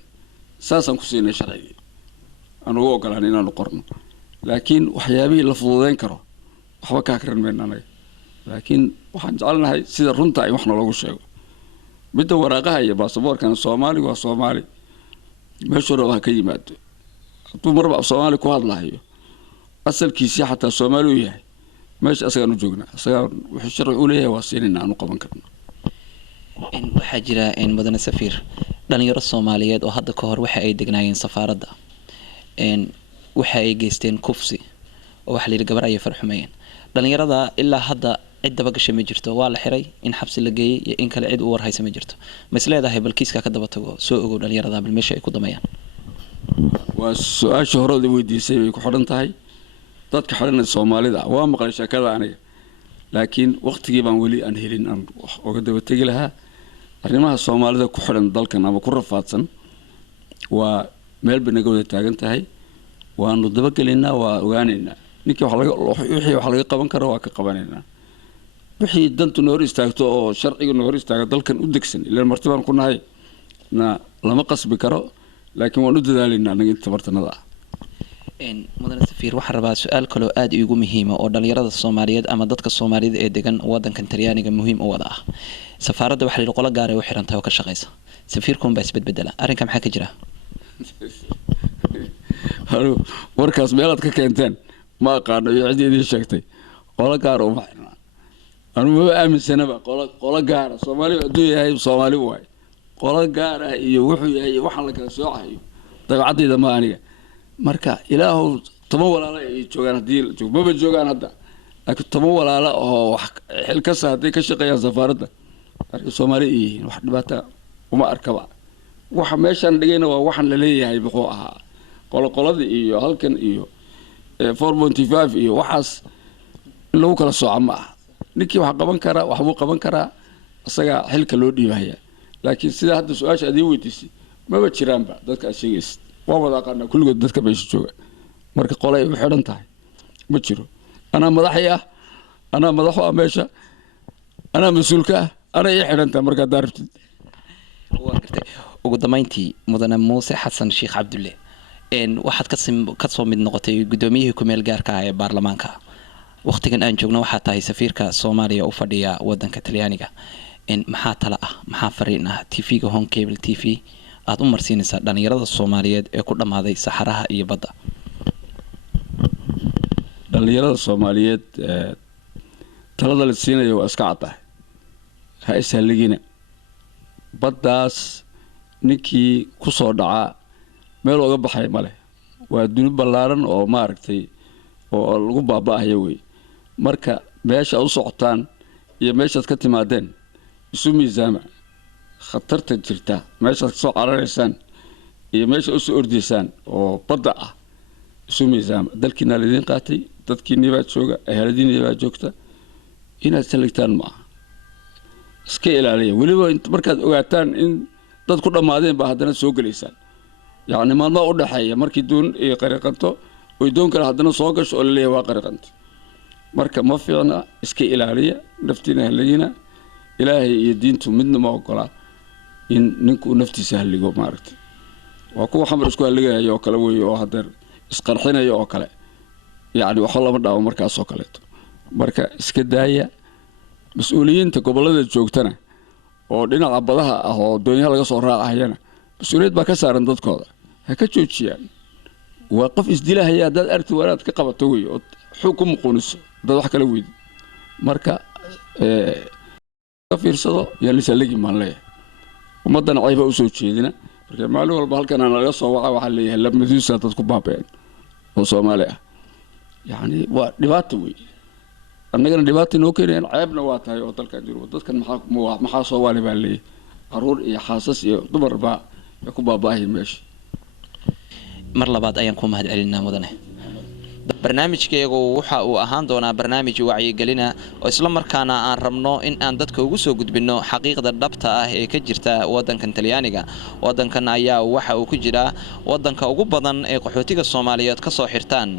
saasaan ku siinay sharcigii aan ugu ogolaan inaanu qorno laakiin waxyaabihii la fududeyn karo waxba kaa karan mayna anaga laakiin waxaan jecelnahay sida runta in wax naloogu sheego midda waraaqaha iyo baasaboorkan Soomaaliga waa Soomaali meesha raba ka yimaado hadduu marba Soomaali ku hadlayo asalkiisa xataa Soomaali u yahay meesha asagaan u joognaa asagaan wuxuu sharci u leeyahay waa siinayna aanu qaban karno waxaa jira mudane safiir dhalinyaro Soomaaliyeed oo hadda ka hor waxa ay degnaayeen safaaradda waxa ay geysteen kufsi oo waxa la yiri gabar ay farxumayeen dhalinyarada ilaa hadda cid daba gashay ma jirto waa la xiray in xabsi la geeyay iyo in kale cid u war haysa ma jirto ma isleedahay bal kiiska ka daba tago soo ogow dhalinyarada bal meesha ay ku damayaan waa su'aasha hore oo weydiisay way ku xidhan tahay dadka xidhan Soomaalida waa maqlay sheekada aniga laakiin waqtigii baan wali aan helin aan uga daba tagi lahaa arrimaha Soomaalida ku xidhan dalkan ama ku rafaadsan waa meel banaga wada taagan tahay waanu daba galeynaa waa ogaanaynaa ninkii wax laga qaban karo waa ka qabanaynaa wixii dantu noo hor istaagto oo sharciga noo hor istaaga dalkan u degsan ilaa martibaan ku nahay lama qasbi karo laakiin waan u dadaalaynaa anaga inta bartanada mudane safiir waxaan rabaa su-aal kale oo aad iigu muhiima oo dhalinyarada Soomaaliyeed ama dadka Soomaalida ee degan wadankan Talyaaniga muhiim u wada ah safaaradda waxa la qolo gaar ah oo xiran tahay oo ka shaqeysa safiirkun baa isbedbedela arrinka maxaa ka jira warkaas meelaad ka keenteen ma aqaano iyo cid idin sheegtay qolo gaar oo maxna anu ma aaminsanaba qolo gaar Soomaali hadduu yahay Soomaali waay qolo gaar ah iyo wuxuu yahay waxaan la kala soocayo dabeecadayda ma aniga marka ilaahu tama walaala ay joogaan hadii joogba joogaan hadda laakiin tama walaala oo wax xil ka saaday ka shaqeeyaan safaaradda arka Soomaali yihiin wax dhibaato uma arkaba waxa meeshan dhigayna waa waxan la leeyahay wuxuu ahaa qolqolada iyo halkan iyo 4.5 iyo waxaas lagu kala sooca ma aha ninkii wax qaban kara wax buu qaban karaa asaga xilka loo dhiibaya laakiin sida hadda su'aasha adii weydiisay maba jiraanba dadka sheegays waa wada aqaana kulligood dadka meesha jooga marka qolay u xidhan tahay ma jiro ana madaxu ah meesha ana mas'uulka ana ii xidhan tahay marka daarabtid ugu dambeyntii mudane Muuse Xasan Sheekh Cabdulle waxaad ka soo mid noqotay gudoomiyihii ku meel gaarka ah ee baarlamaanka waqtigan aan joogno waxa tahay safiirka Soomaaliya u fadhiya wadanka Talyaaniga maxaa tala ah maxaa fariin ah TV-ga Home Cable TV aad u marsiinaysaa dhalinyarada Soomaaliyeed ee ku dhamaaday saxaraha iyo badda? dhalinyarada Soomaaliyeed talada la siinayo waa iska cad ha ishaligina baddaas ninkii ku soo dhaca meel uga baxay male waa dunid ballaaran oo maaragtay oo lagu baaba'ayo way marka meesha u socotaan iyo meeshaad ka timaadeen isu miisaama khatarta jirta meeshaad soo cararaysaan iyo meesha u soo ordaysaan oo badda ah isu miisaama dalkiina la idin qaatay dadkiina baa jooga eheladiina baa joogta inaad saligtaan ma iska ilaaliya waliba markaad ogaataan in dad ku dhamaadeen baa haddana soo galaysaan yacni maalmaha u dhaxeeya markii doon ay qariqanto oo doon kale haddana soo gasho oo la leeyahay waa qariqanta marka ma fiicna iska ilaaliya naftiina haligina ilaahay iyo diintu midna ma ogola in ninku naftiisa haligo maaragtay waa kuwa xamar isku haligayo oo kale weeye oo hadeer isqarxinayo oo kale yacni waxa lama dhaawo markaas oo kaleeto marka iska daaya mas'uuliyiinta gobolada joogtana oo dhinaca badaha ah oo doonyaha laga soo raacayana mas'uuliyad baa ka saaran dadkooda ha ka joojiyaan waa qof isdilahaya dad arti waraad ka qabato way oo xog ku muqooniso dad wax kala weyd marka ka fiirsado yaa la saligi maan leeyahay ummadana cayba u soo jeedina marka maalin walba halkan aan laga soo waxa leeyahay lamadiisa dad ku baabeen oo Soomaali ah yacni waa dhibaato way annagana dhibaato noo keenayaan ceebna waa tahay oo dalka jiro dadkan maxaa Soomaali baa leeyahay caruur iyo xaasas iyo dumar baa ku baabaahay meesha mar labaad ayaan ku mahad celinaa mudane barnaamijkeegu waxa uu ahaan doonaa barnaamij wacyigelina oo isla markaana aan rabno in aan dadka ugu soo gudbino xaqiiqda dhabta ah ee ka jirta wadankan Talyaaniga wadankan ayaa waxa uu ku jira wadanka ugu badan ee qaxootiga Soomaaliyeed ka soo xirtaan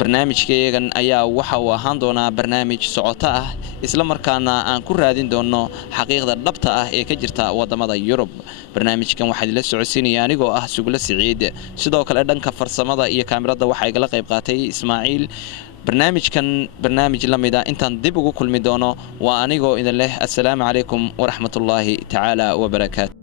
barnaamijkeegan ayaa waxa uu ahaan doonaa barnaamij socoto ah isla markaana aan ku raadin doono xaqiiqda dhabta ah ee ka jirta wadamada Yurub barnaamijkan waxa la socodsiinaya anigoo ah Sugla Siciid sidoo kale dhanka farsamada iyo kaamirada waxa ay la qayb qaatay Ismaaciil barnaamijkan barnaamij lamida intaan dib ugu kulmi doono waa anigoo idin leh assalaamu calaykum wa rahmatullaahi ta'ala wa barakaatuh